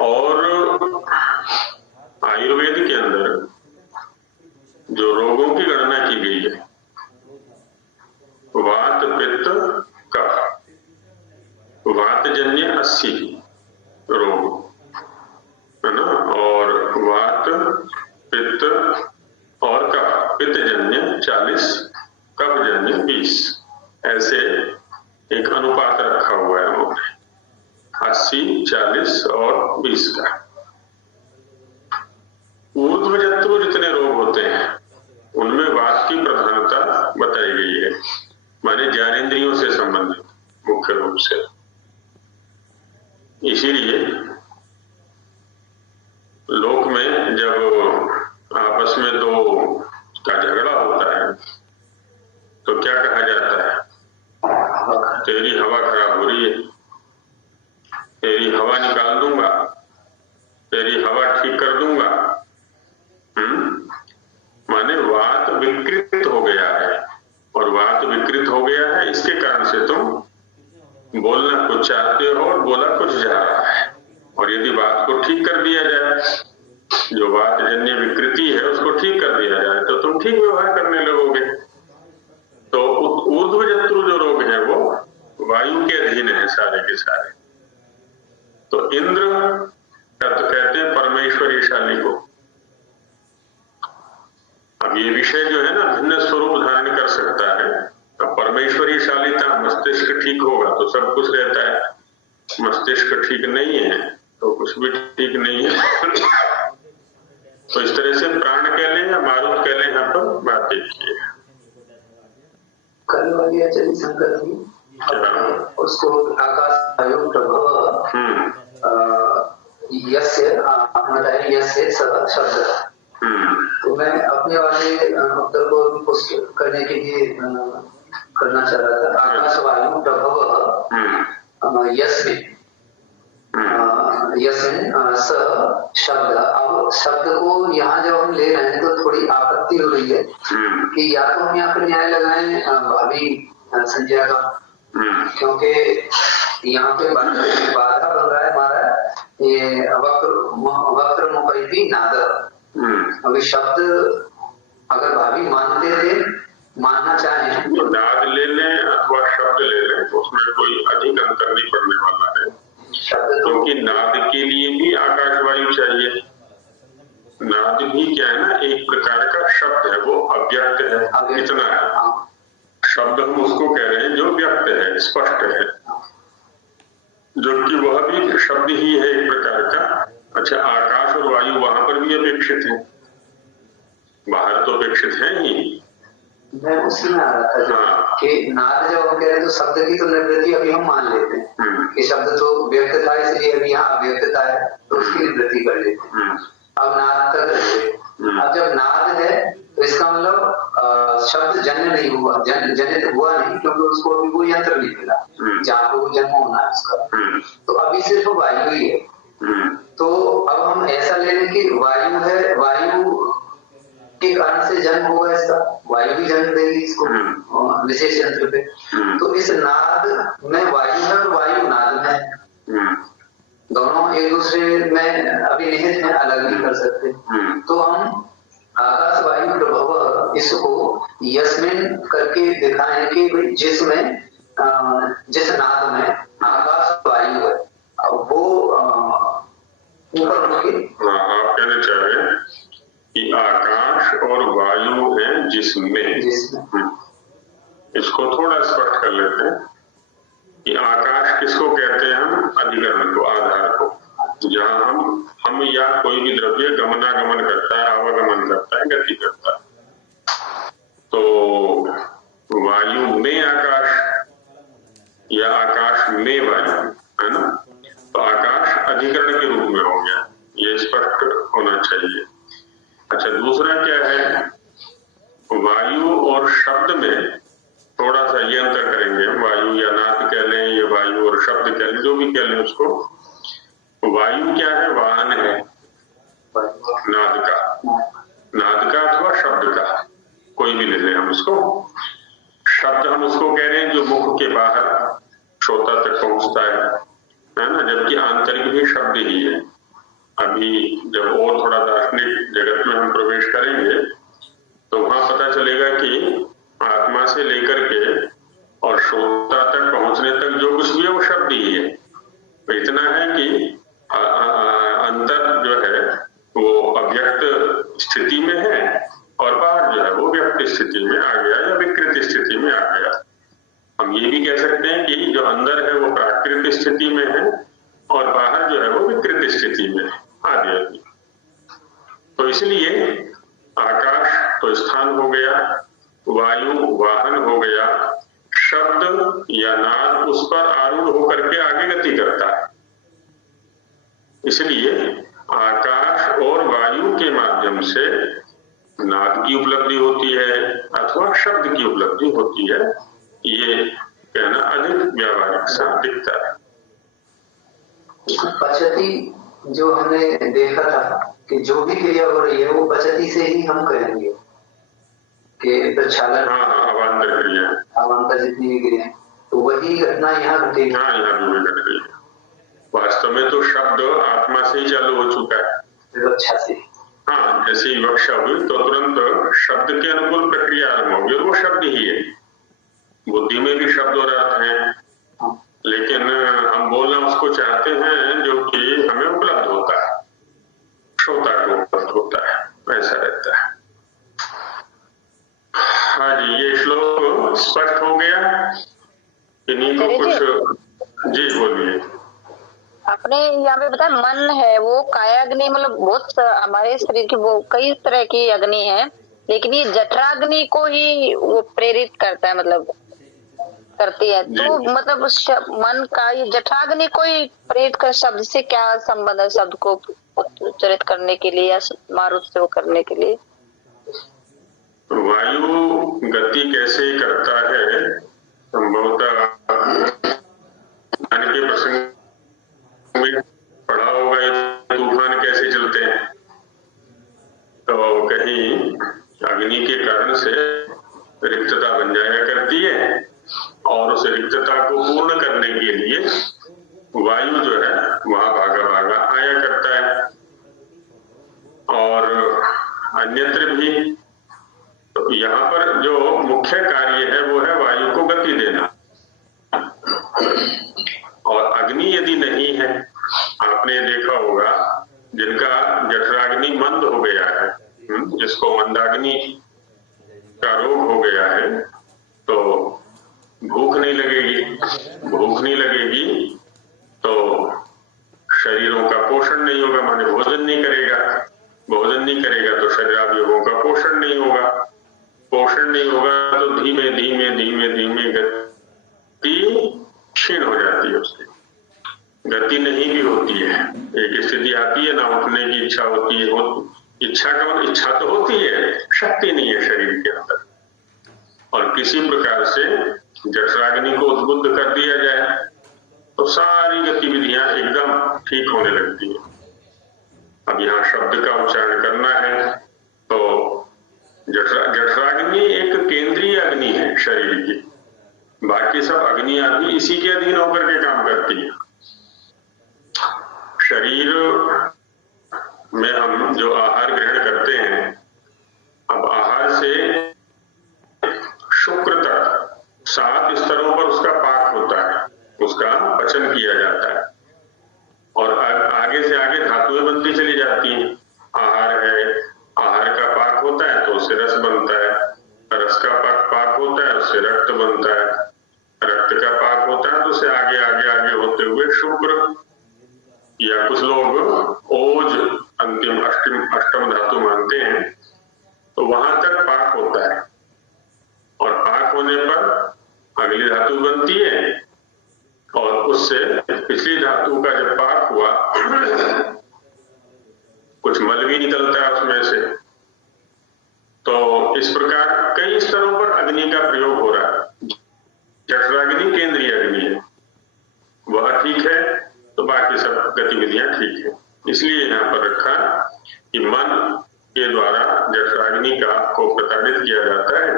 और आयुर्वेद के अंदर जो रोगों की गणना की गई है, वात पित्त कफ, वातजन्य 80 रोग है ना, और वात पित्त और कफ, पित्तजन्य 40, कफजन्य 20, ऐसे एक अनुपात रखा हुआ है उन्होंने 80, 40 और 20 का। ऊर्ध्वजत्रु जितने रोग होते हैं उनमें वात की प्रधानता बताई गई है, माने ज्ञानेंद्रियों से संबंधित मुख्य रूप से। इसीलिए लोक में जब आपस में दो का झगड़ा होता है तो क्या कहा जाता है, तेरी हवा खराब हो रही है, तेरी हवा निकाल दूंगा, तेरी हवा ठीक कर दूंगा। माने वात विकृत हो गया है, और वात विकृत हो गया है इसके कारण से तुम बोलना कुछ चाहते हो और बोला कुछ जा रहा है। और यदि बात को ठीक कर दिया जाए, जो वात जन्य विकृति है उसको ठीक कर दिया जाए तो तुम ठीक व्यवहार करने लगोगे। तो ऊर्ध्वजत्रु जो रोग है वो वायु के अधीन है सारे के सारे। तो इंद्र का तो कहते हैं परमेश्वरीशाली को। अब ये विषय जो है ना भिन्न स्वरूप धारण कर सकता है। अब परमेश्वरीशालिता, मस्तिष्क ठीक होगा तो सब कुछ रहता है, मस्तिष्क ठीक नहीं है तो कुछ भी ठीक नहीं है। तो इस तरह से प्राण कह लें या मारुत कह लें, यहाँ पर बात एक की है। कल वाली आचार्य शंकर जी उसको आकाश आयोग प्रभाव यस्य यस्य सदा शब्द। तो मैं अपने वाले उत्तर को पुष्ट करने के लिए करना चाह रहा था। आकाश वायु प्रभव यश में स शब्द। अब शब्द को यहाँ जब हम ले रहे हैं तो थोड़ी आपत्ति हो रही है कि या तो हम यहाँ पर न्याय लगाएं भावी संज्ञा का, क्योंकि यहाँ पे बाधा बन रहा है हमारा ये वक्र मुखी नाद। अभी शब्द अगर भाभी मानना चाहें तो नाद ले लें अथवा शब्द ले लें, उसमें कोई अधिक अंतर नहीं पड़ने वाला है। क्योंकि नाद के लिए भी आकाश वायु चाहिए। नाद भी क्या है ना, एक प्रकार का शब्द है, वो अव्यक्त है, इतना है। शब्द हम उसको कह रहे हैं जो व्यक्त है, स्पष्ट है, जो कि वह भी शब्द ही है एक प्रकार का। अच्छा, आकाश और वायु वहां पर भी अपेक्षित है, बाहर तो अपेक्षित है ही। मैं उसी में आ रहा था कि नाद जब हम कह रहे हैं तो शब्द की तो निवृत्ति अभी हम मान लेते हैं कि शब्द तो व्यक्त था, इसलिए अभी यहाँ अव्यक्तता है तो उसकी निवृत्ति कर लेते हैं। अब नाद तक रहते। अब जब नाद है तो इसका मतलब शब्द जन्य नहीं हुआ, जनित हुआ नहीं, क्योंकि उसको अभी कोई यंत्र नहीं मिला जहाँ पे वो जन्म होना है उसका। तो अभी सिर्फ वायु ही है। तो अब हम ऐसा ले लें कि वायु है, वायु के कारण से जन्म होगा इसका, वायु भी जन्म देगी इसको विशेष यंत्र पे। तो इस नाद में वायु है और वायु नाद में है, दोनों एक दूसरे में अभी निहित है, अलग नहीं कर सकते। तो हम आकाश वायु प्रभव इसको यस्मिन करके दिखाएं कि भाई जिसमें जिस नाद में आकाश वायु है वो ऊपर आप कहना चाह रहे हैं कि आकाश और वायु है जिसमें, इसको इसको थोड़ा स्पष्ट कर लेते हैं कि आकाश किसको कहते हैं हम? अधिकरण को, आधार को, जहां हम या कोई भी द्रव्य गमनागमन करता है, आवागमन करता है, गति करता है। तो वायु में आकाश या आकाश में वायु, है ना? तो आकाश अधिकरण के रूप में हो गया, ये स्पष्ट होना चाहिए। अच्छा, दूसरा क्या है, वायु और शब्द में थोड़ा सा ये अंतर करेंगे। वायु या नाद कह लें, या वायु और शब्द कह लें, जो भी कह लें उसको। वायु क्या है? वाहन है नाद का अथवा शब्द का, कोई भी ले लें हम उसको। शब्द हम उसको कह रहे हैं जो मुख के बाहर श्रोता तक पहुंचता है ना? जबकि आंतरिक भी शब्द ही है। अभी जब और थोड़ा दार्शनिक जगत में हम प्रवेश करेंगे तो वहां पता चलेगा कि आत्मा से लेकर के और श्रोता तक पहुंचने तक जो कुछ भी है वो शब्द ही है। तो इतना है कि अंदर जो है वो अव्यक्त स्थिति में है और बाहर जो है वो व्यक्त स्थिति में आ गया या विकृत स्थिति में आ गया। हम ये भी कह सकते हैं कि जो अंदर है वो प्राकृत स्थिति में है और बाहर जो है वो विकृत स्थिति में आ गया। तो इसलिए आकाश तो स्थान हो गया, वायु वाहन हो गया, शब्द या नाद उस पर आरूढ़ होकर के आगे गति करता है। इसलिए आकाश और वायु के माध्यम से नाद की उपलब्धि होती है अथवा शब्द की उपलब्धि होती है। ये कहना अधिक व्यावहारिक सा दिखता है। पचती जो हमने देखा था कि जो भी क्रिया हो रही है वो पचती से ही हम करेंगे कि प्रक्षालन, अवान्तर क्रिया, अवान्तर जितनी भी क्रिया, तो वही घटना यहाँ घटेगी। हाँ, यहाँ भी घट रही है। वास्तव में तो शब्द आत्मा से ही चालू हो चुका है, विवक्षा से। हाँ, जैसे ही विवक्षा हुई तो तुरंत शब्द के अनुकूल प्रक्रिया आरंभ होगी और वो शब्द ही है। बुद्धि में भी शब्द और अर्थ है, लेकिन हम बोलना उसको चाहते हैं जो कि हमें उपलब्ध होता है, श्रोता को उपलब्ध होता है, ऐसा रहता है। हाँ जी, ये श्लोक स्पष्ट हो गया। इन्हीं को कुछ जी बोलिए। आपने यहाँ पे बताया मन है वो कायाग्नि, मतलब बहुत हमारे शरीर की वो कई तरह की अग्नि है, लेकिन ये जठराग्नि को ही वो प्रेरित करता है, मतलब करती है। तो मतलब उस मन का ये जठराग्नि को ही प्रेरित कर, शब्द से क्या संबंध है? शब्द को उच्चारित करने के लिए या मारुत से वो करने के लिए वायु गति कैसे करता है? संभवतः के प्रसंग में पढ़ा होगा, ये तूफान कैसे चलते हैं। तो कहीं अग्नि के कारण से रिक्तता बन जाया करती है और उस रिक्तता को पूर्ण करने के लिए वायु जो है वहां भागा भागा आया करता है। और अन्यत्र भी तो यहाँ पर जो मुख्य कार्य है वो है वायु को गति देना। और अग्नि यदि नहीं है, आपने देखा होगा जिनका जठराग्नि मंद हो गया है, जिसको मंदाग्नि का रोग हो गया है, तो भूख नहीं लगेगी तो शरीरों का पोषण नहीं होगा, माने भोजन नहीं करेगा तो शरीरावयवों का पोषण नहीं होगा तो धीमे धीमे गति क्षीण हो जाती है, उसकी गति नहीं भी होती है। एक स्थिति आती है ना, उठने की इच्छा होती है, इच्छा तो होती है, शक्ति नहीं है शरीर के अंदर। और किसी प्रकार से जठराग्नि को उद्बुद्ध कर दिया जाए तो सारी गतिविधियां एकदम ठीक होने लगती है। अब यहाँ शब्द का उच्चारण करना है तो जठराग्नि एक केंद्रीय अग्नि है शरीर की, बाकी सब अग्नियां भी इसी के अधीन होकर के काम करती है। शरीर में हम जो आहार ग्रहण करते हैं, अब आहार से शुक्र तक 7 स्तरों पर उसका पाक होता है, उसका पचन किया जाता है और आगे से आगे धातुएं बनती चली जाती हैं। आहार है, आहार का पाक होता है तो उससे रस बनता है, रस का पाक पाक होता है उससे रक्त बनता है, रक्त का पाक होता है तो उसे आगे आगे आगे होते हुए शुक्र या कुछ लोग ओज अंतिम अष्टम धातु मानते हैं, तो वहां तक पाक होता है और पाक होने पर अगली धातु बनती है और उससे पिछली धातु का जब पाक हुआ कुछ मल भी निकलता है उसमें से। तो इस प्रकार कई स्तरों पर अग्नि का प्रयोग हो रहा है। जठराग्नि केंद्रीय अग्नि है, वह ठीक है तो बाकी सब गतिविधियां ठीक है। इसलिए यहाँ पर रखा कि मन के द्वारा जठराग्नि का को प्रताड़ित किया जाता है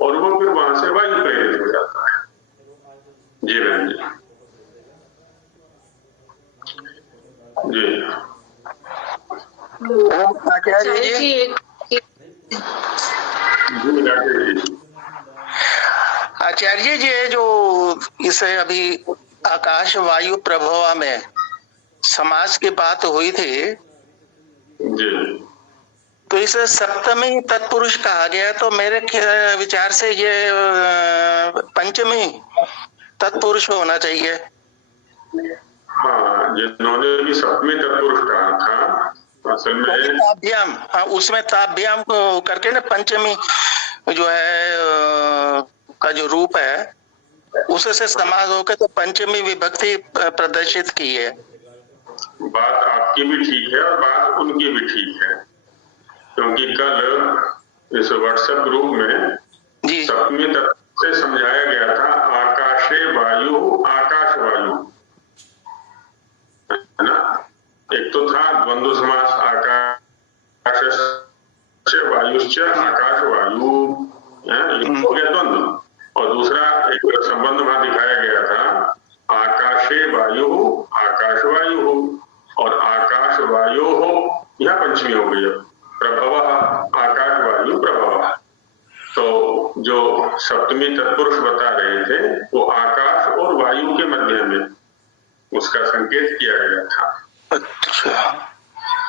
और वो फिर वहां से वायु प्रेरित हो जाता है। जी बहन जी। जी आचार्य जी, आचार्य जी जो इसे अभी आकाश वायु प्रभवा में समास की बात हुई थी, तो इसे सप्तमी तत्पुरुष कहा गया, तो मेरे विचार से ये पंचमी तत्पुरुष होना चाहिए। हाँ, जिन्होंने भी सप्तमी तत्पुरुष कहा था असल में ताभ्याम, हाँ उसमें ताभ्याम को करके ना पंचमी जो है का जो रूप है उससे समास होकर तो पंचमी विभक्ति प्रदर्शित की है। बात आपकी भी ठीक है और बात उनकी भी ठीक है, क्योंकि कल इस व्हाट्सएप ग्रुप में सप्तमी तत्व से समझाया गया था आकाशे वायु आकाश वायु, है ना। एक तो था द्वंद्व समास आकाश वायुश्च आकाश वायु, ये हो गया द्वंद्व, और दूसरा एक संबंध वहां दिखाया गया था आकाशे वायु आकाश वायु और आकाश वायु हो, यह पंचमी हो गई प्रभव आकाश वायु प्रभव। तो जो सप्तमी तत्पुरुष बता रहे थे वो आकाश और वायु के मध्य में उसका संकेत किया गया था। अच्छा।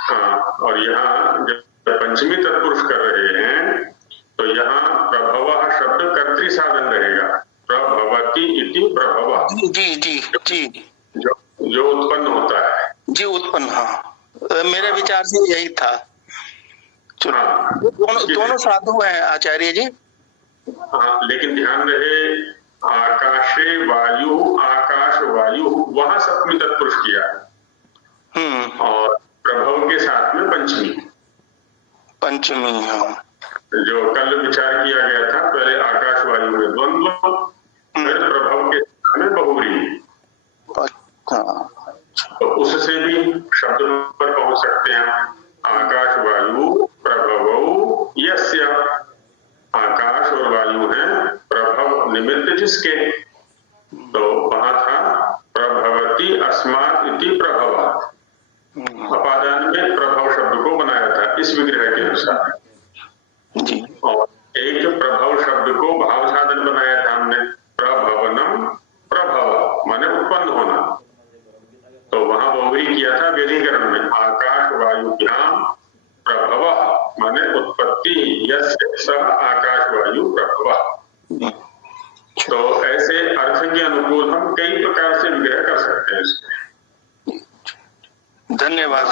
हाँ, और यहाँ जब पंचमी तत्पुरुष कर रहे हैं तो यहाँ प्रभव शब्द कर्तृ साधन रहेगा, प्रभवती इति प्रभव। जी जी जी, जो उत्पन्न होता है जी उत्पन्न, हाँ मेरे विचार से यही था। हाँ, दोनों साधु हैं आचार्य जी। हाँ, लेकिन ध्यान रहे आकाशे वायु आकाश वायु वहां सप्तमी तत्पुरुष किया और प्रभव के साथ में पंचमी। हाँ। जो कल विचार किया गया था पहले आकाश वायु में द्वंद्व, फिर प्रभव के साथ में बहुव्रीहि, तो उससे भी शब्द पर पहुंच सकते हैं। आकाश वायु प्रभव यस्य, आकाश और वायु है प्रभव निमित्त जिसके, तो वहां था प्रभवती अस्मात् इति प्रभव, अपादान में प्रभव शब्द को बनाया था इस विग्रह के अनुसार जी। और एक प्रभव शब्द को भाव साधन बनाया था हमने, प्रभवनम प्रभव माने उत्पन्न होना, तो वहां बहुव्रीहि किया था व्यधिकरण में आकाश वायुभ्याम प्रभव माने उत्पत्ति यस्य सह आकाश वायु प्रभव। तो ऐसे अर्थ के अनुकूल हम कई प्रकार से विग्रह कर सकते हैं इसमें। धन्यवाद।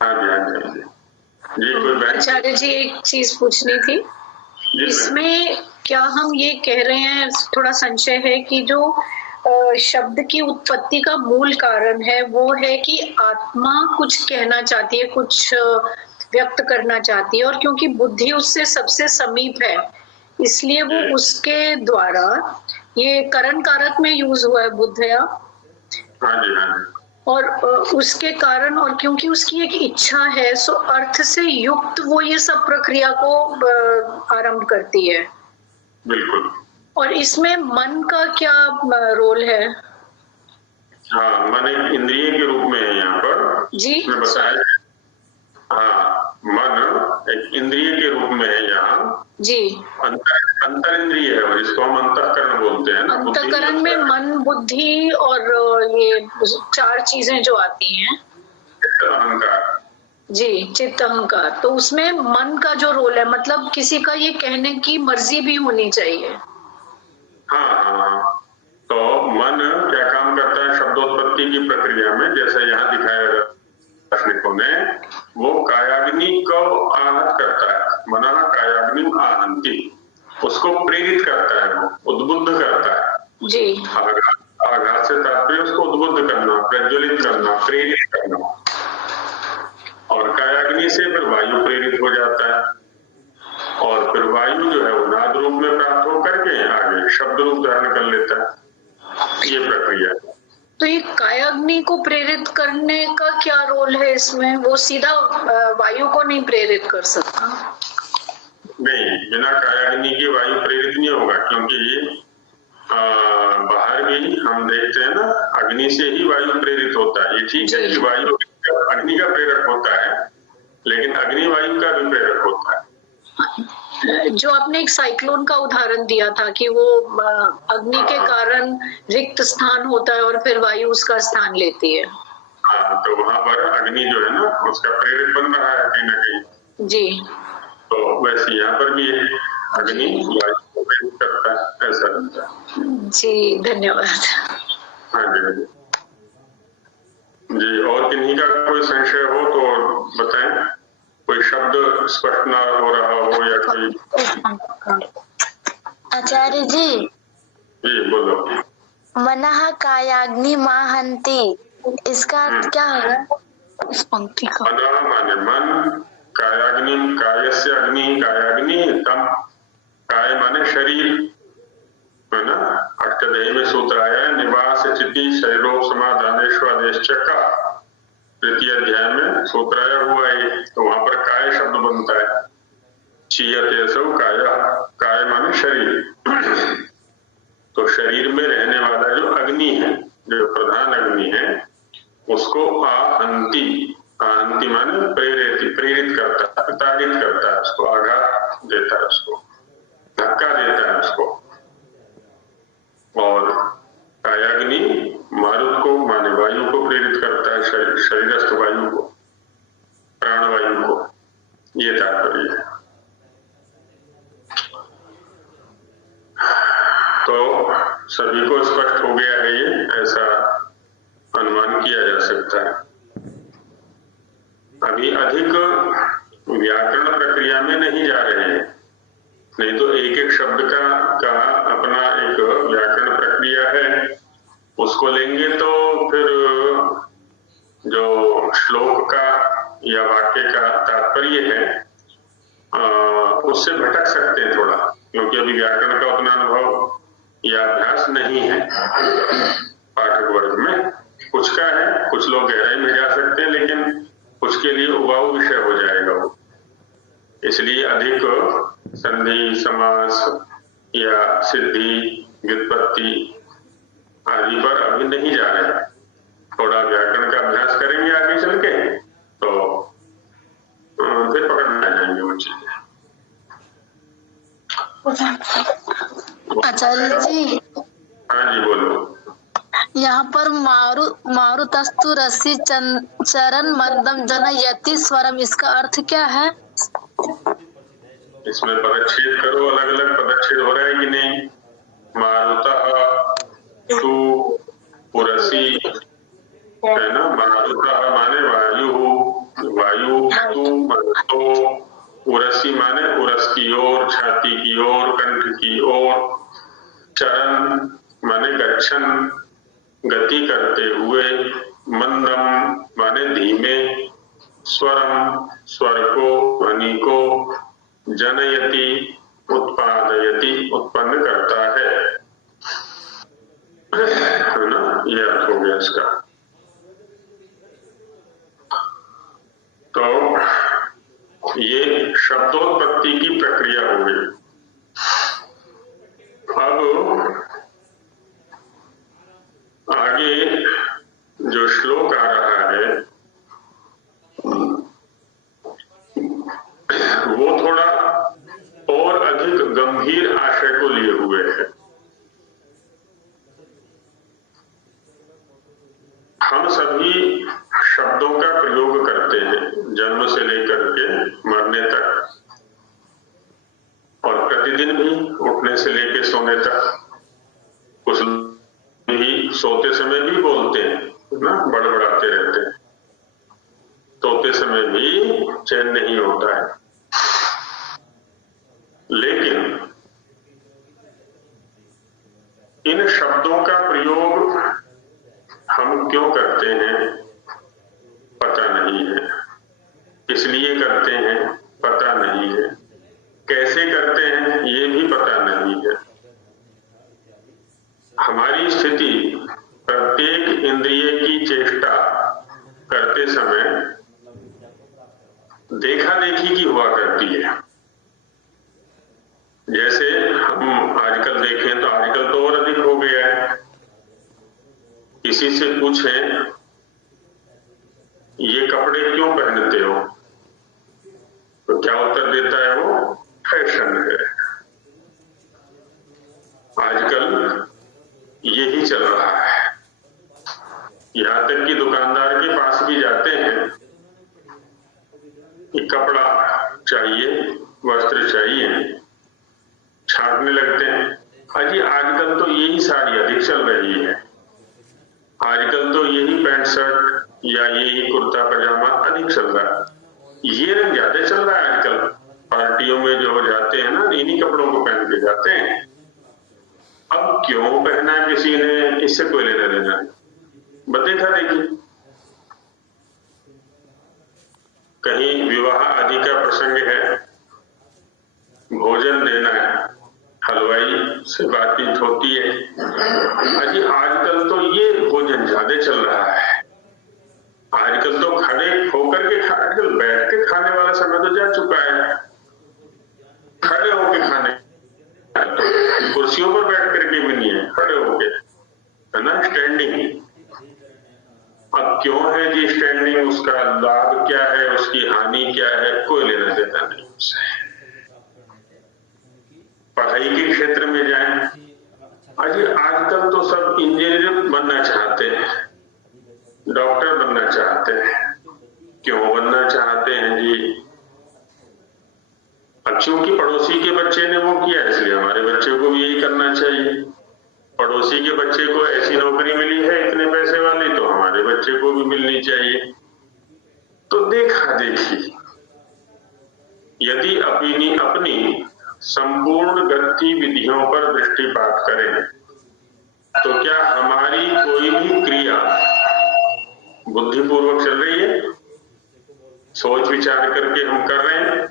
हाँ जी, आचार्य जी एक चीज पूछनी थी, इसमें क्या हम ये कह रहे हैं, थोड़ा संशय है कि जो शब्द की उत्पत्ति का मूल कारण है वो है कि आत्मा कुछ कहना चाहती है, कुछ व्यक्त करना चाहती है, और क्योंकि बुद्धि उससे सबसे समीप है इसलिए वो उसके द्वारा, ये करण कारक में यूज हुआ है बुद्धया, और उसके कारण और क्योंकि उसकी एक इच्छा है सो अर्थ से युक्त वो ये सब प्रक्रिया को आरंभ करती है। बिल्कुल। और इसमें मन का क्या रोल है? हाँ, मन एक इंद्रिय के रूप में है यहाँ पर जी बताया। हाँ, मन एक इंद्रिय के रूप में है यहाँ जी, अंतर इंद्रिय है और इसको हम अंतःकरण बोलते हैं ना। अंतःकरण में मन बुद्धि और ये चार चीजें जो आती हैं, अहंकार, जी, चित्त अहंकार, तो उसमें मन का जो रोल है, मतलब किसी का ये कहने की मर्जी भी होनी चाहिए। हाँ, तो मन क्या काम करता है शब्दोत्पत्ति की प्रक्रिया में, जैसे यहाँ दिखाया दार्शनिकों ने, वो कायाग्नि को आहत करता है, मनः कायाग्नि आहंति, उसको प्रेरित करता है, वो उद्बुद्ध करता है जी। आघात से तात्पर्य उसको उद्बुद्ध करना, प्रज्वलित करना, प्रेरित करना। और कायाग्नि से फिर वायु प्रेरित हो जाता है और फिर वायु जो है वो नाद रूप में प्राप्त होकर के आगे शब्द रूप धारण कर लेता है। ये प्रक्रिया है। तो ये कायाग्नि को प्रेरित करने का क्या रोल है इसमें? वो सीधा वायु को नहीं प्रेरित कर सकता? नहीं, बिना कायाग्नि के वायु प्रेरित नहीं होगा, क्योंकि बाहर भी हम देखते हैं ना, अग्नि से ही वायु प्रेरित होता है। ये ठीक है कि वायु अग्नि का प्रेरक होता है, लेकिन अग्नि वायु का भी प्रेरक होता है। जो आपने एक साइक्लोन का उदाहरण दिया था कि वो अग्नि के कारण रिक्त स्थान होता है और फिर वायु उसका स्थान लेती है। हाँ, तो वहां पर अग्नि जो है ना उसका प्रेरक बन रहा है कहीं ना कहीं। जी। तो वैसे यहाँ पर भी अग्नि वायु को प्रेरित करता है, ऐसा लगता है। जी, धन्यवाद। हाँ जी जी। और किन्हीं का कोई संशय हो तो बताएं, कोई शब्द स्पष्ट ना हो रहा हो या कोई। आचार्य जी। जी बोलो। मनः कायाग्नि माहंति, इसका अर्थ क्या होगा इस पंक्ति का? मनः माने मन, कायाग्नि कायस्य अग्नि कायाग्नि तम, काय माने शरीर है ना। अष्टाध्यायी में सूत्र आया है निवास चिति शरीरों समाधानेश्वादेश का, तृतीय अध्याय में सूत्र आया हुआ है, तो वहां पर काय शब्द बनता है। चीयते सब काया, काय माने शरीर। तो शरीर में रहने वाला जो अग्नि है, जो प्रधान अग्नि है, उसको आहंति, आहंति माने प्रेरित करता है, प्रताड़ित करता है, उसको आघात देता है, उसको धक्का देता है उसको। और कायाग्नि मारुत को माने वायु को प्रेरित करता है, शरीरस्थ वायु को, प्राणवायु को। ये तात्पर्य है। तो सभी को स्पष्ट हो गया है ये, ऐसा अनुमान किया जा सकता है। अभी अधिक व्याकरण प्रक्रिया में नहीं जा रहे हैं, नहीं तो एक एक शब्द का अपना एक व्याकरण प्रक्रिया है, उसको लेंगे तो फिर जो श्लोक का या वाक्य का तात्पर्य है उससे भटक सकते हैं थोड़ा, क्योंकि अभी व्याकरण का उतना अनुभव या अभ्यास नहीं है पाठक वर्ग में। कुछ का है, कुछ लोग गहराई में जा सकते हैं, लेकिन कुछ के लिए उबाऊ विषय हो जाएगा वो। इसलिए अधिक संधि समास या सिद्धि व्युत्पत्ति आदि पर अभी नहीं जा रहे। थोड़ा व्याकरण का अभ्यास करेंगे आगे चल के तो फिर पकड़ में आ जाएंगे वो चीजें। आचार्य जी। हाँ जी बोलो। यहाँ पर मारुतस्तु रसी चरण मर्दम जनयति स्वरम, इसका अर्थ क्या है? इसमें पदच्छेद करो, अलग अलग पदच्छेद हो रहा है कि नहीं। मारुतः तु पुरसी है ना, मारुतः माने वायु, वायु तु मरुतो, उरसी माने उरस की ओर, छाती की ओर, कंठ की ओर, चरण माने गच्छन, गति करते हुए, मंदम माने धीमे, स्वरम स्वर को, ध्वनि को, जनयति उत्पादयति उत्पन्न करता है ना। ये अर्थ हो गया इसका। तो ये शब्दोत्पत्ति की प्रक्रिया हो गई। अब आगे जो श्लोक आ रहा है वो थोड़ा और अधिक गंभीर आशय को लिए हुए है। हम सभी शब्दों का प्रयोग करते हैं, जन्म दिन भी उठने से लेके सोने तक। कुछ भी सोते समय भी बोलते हैं ना, बड़बड़ाते रहते हैं, सोते समय भी चैन नहीं होता है। लेकिन इन शब्दों का प्रयोग हम क्यों करते हैं पता नहीं है, इसलिए करते हैं पता नहीं है, कैसे करते हैं ये भी पता नहीं है। हमारी स्थिति प्रत्येक इंद्रिय की चेष्टा करते समय देखा देखी की हुआ करती है। जैसे हम आजकल देखें तो आजकल तो और अधिक हो गया है। किसी से पूछें ये कपड़े क्यों पहनते हो, तो क्या उत्तर देता है वो, फैशन है। आजकल यही चल रहा है। यहां तक कि दुकानदार के पास भी जाते हैं कि कपड़ा चाहिए, वस्त्र चाहिए, छांटने लगते हैं। अजी आजकल तो यही साड़ी अधिक चल रही है, आजकल तो यही पैंट शर्ट या यही कुर्ता पजामा अधिक चल रहा है, ये रंग ज्यादा चल रहा है आजकल। पार्टियों में जो जाते हैं ना, इन्हीं कपड़ों को पहन के जाते हैं। अब क्यों पहना किसी ने, इससे कोई लेना देना नहीं। देखा देखिए, कहीं विवाह आदि का प्रसंग है, भोजन देना है, हलवाई से बातचीत होती है। अजी आजकल तो ये भोजन ज्यादा चल रहा है, आजकल तो खड़े होकर के आजकल बैठ के खाने वाला समय तो जा चुका है। खड़े होके खाने तो कुर्सियों पर बैठ करके भी नहीं है, खड़े होके है ना, स्टैंडिंग। अब क्यों है जी स्टैंडिंग, उसका लाभ क्या है, उसकी हानि क्या है, कोई लेना देना नहीं उससे। पढ़ाई के क्षेत्र में जाएं, अजी आजकल तो सब इंजीनियर बनना चाहते हैं, डॉक्टर बनना चाहते हैं। क्यों बनना चाहते हैं जी, अब चूंकि पड़ोसी के बच्चे ने वो किया इसलिए हमारे बच्चे को भी यही करना चाहिए। पड़ोसी के बच्चे को ऐसी नौकरी मिली है इतने पैसे वाली, तो हमारे बच्चे को भी मिलनी चाहिए। तो देखा देखी। यदि अपनी संपूर्ण गतिविधियों पर दृष्टिपात करें तो क्या हमारी कोई भी क्रिया बुद्धिपूर्वक चल रही है, सोच विचार करके हम कर रहे हैं?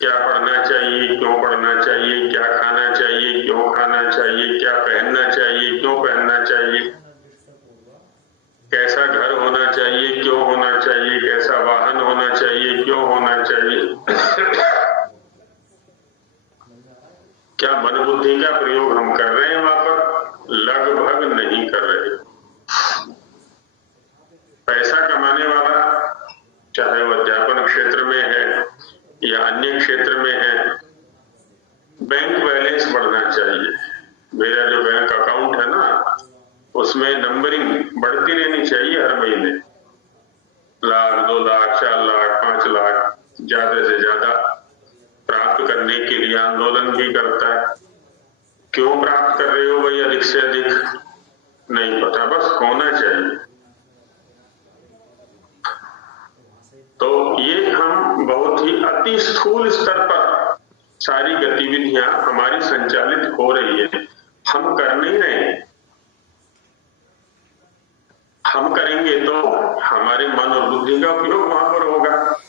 क्या पढ़ना चाहिए, क्यों पढ़ना चाहिए, क्या खाना चाहिए, क्यों खाना चाहिए, क्या पहनना चाहिए, क्यों पहनना चाहिए, कैसा घर होना चाहिए, क्यों होना चाहिए, कैसा वाहन होना चाहिए, क्यों होना चाहिए। क्या मन बुद्धि का प्रयोग हम कर रहे हैं वहां पर? लगभग नहीं कर रहे। पैसा कमाने वाला चाहे वो अध्यापन क्षेत्र में है या अन्य क्षेत्र में है, बैंक बैलेंस बढ़ना चाहिए। मेरा जो बैंक अकाउंट है ना, उसमें नंबरिंग बढ़ती रहनी चाहिए हर महीने। लाख, 2 लाख, 4 लाख, 5 लाख ज्यादा से ज्यादा प्राप्त करने के लिए आंदोलन भी करता है। क्यों प्राप्त कर रहे हो भाई अधिक से अधिक? नहीं पता, बस होना चाहिए। तो ये हम बहुत ही अति स्थूल स्तर पर सारी गतिविधियां हमारी संचालित हो रही है, हम कर नहीं रहे। हम करेंगे तो हमारे मन और बुद्धि का उपयोग वहां पर होगा,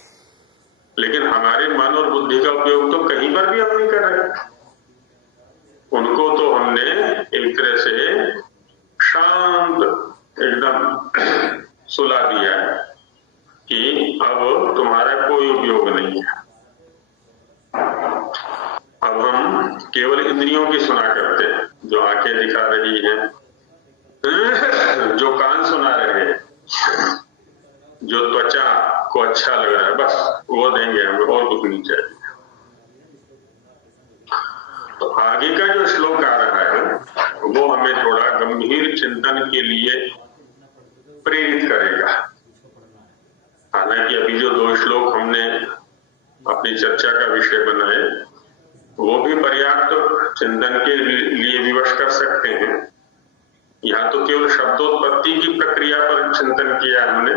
लेकिन हमारे मन और बुद्धि का उपयोग तो कहीं पर भी हम नहीं कर रहे। उनको तो हमने एक तरह से शांत एकदम सुला दिया है कि अब तुम्हारा कोई उपयोग नहीं है। अब हम केवल इंद्रियों की सुना करते हैं, जो आंखें दिखा रही हैं, जो कान सुना रहे हैं, जो त्वचा को अच्छा लग रहा है, बस वो देंगे हमें, और कुछ नहीं चाहिए। तो आगे का जो श्लोक आ रहा है वो हमें थोड़ा गंभीर चिंतन के लिए प्रेरित करेगा। हालांकि अभी जो 2 श्लोक हमने अपनी चर्चा का विषय बनाए वो भी पर्याप्त चिंतन के लिए विवश कर सकते हैं। यहाँ तो केवल शब्दोत्पत्ति की प्रक्रिया पर चिंतन किया हमने,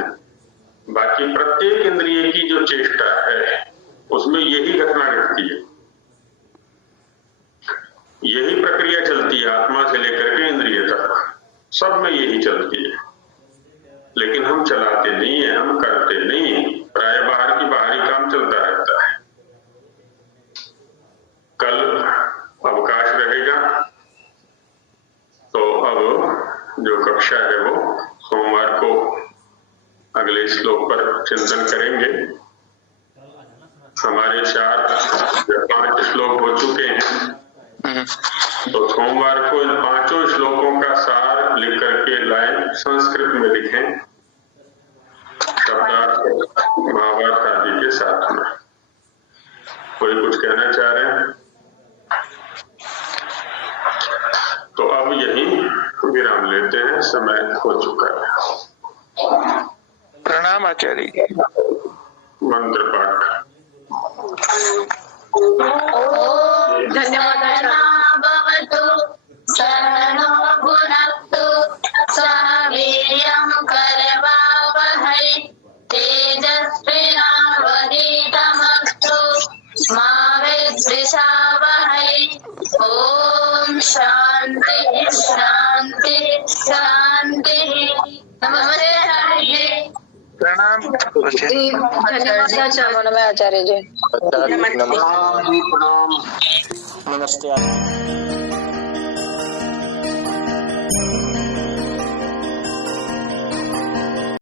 बाकी प्रत्येक इंद्रिय की जो चेष्टा है उसमें यही घटना घटती है, यही प्रक्रिया चलती है, आत्मा से लेकर के इंद्रिय तक सब में यही चलती है। लेकिन हम चलाते नहीं है, हम करते नहीं है, प्राय बाहर की बाहरी काम चलता रहता है। कल अवकाश रहेगा तो अब जो कक्षा है वो सोमवार को अगले श्लोक पर चिंतन करेंगे। हमारे 4 या 5 श्लोक हो चुके हैं, तो सोमवार को इन 5 श्लोकों का सार लिख करके लाएं, संस्कृत में लिखें, शब्दार्थ महाभारत आदि के साथ में। कोई कुछ कहना चाह रहे हैं? तो अब यही विराम लेते हैं, समय हो चुका है। प्रणाम आचार्य। मंत्र पाठ। धन्यवाद शरणो भुनक्तु सह वीर्यं करवावहै तेजस्विनावधीतमस्तु मा विद्विषावहै। ओम शांति शांति शांति। नमस्ते आचार्य। प्रणाम धन्यवाद आचार्य जी। प्रणाम। नमस्ते।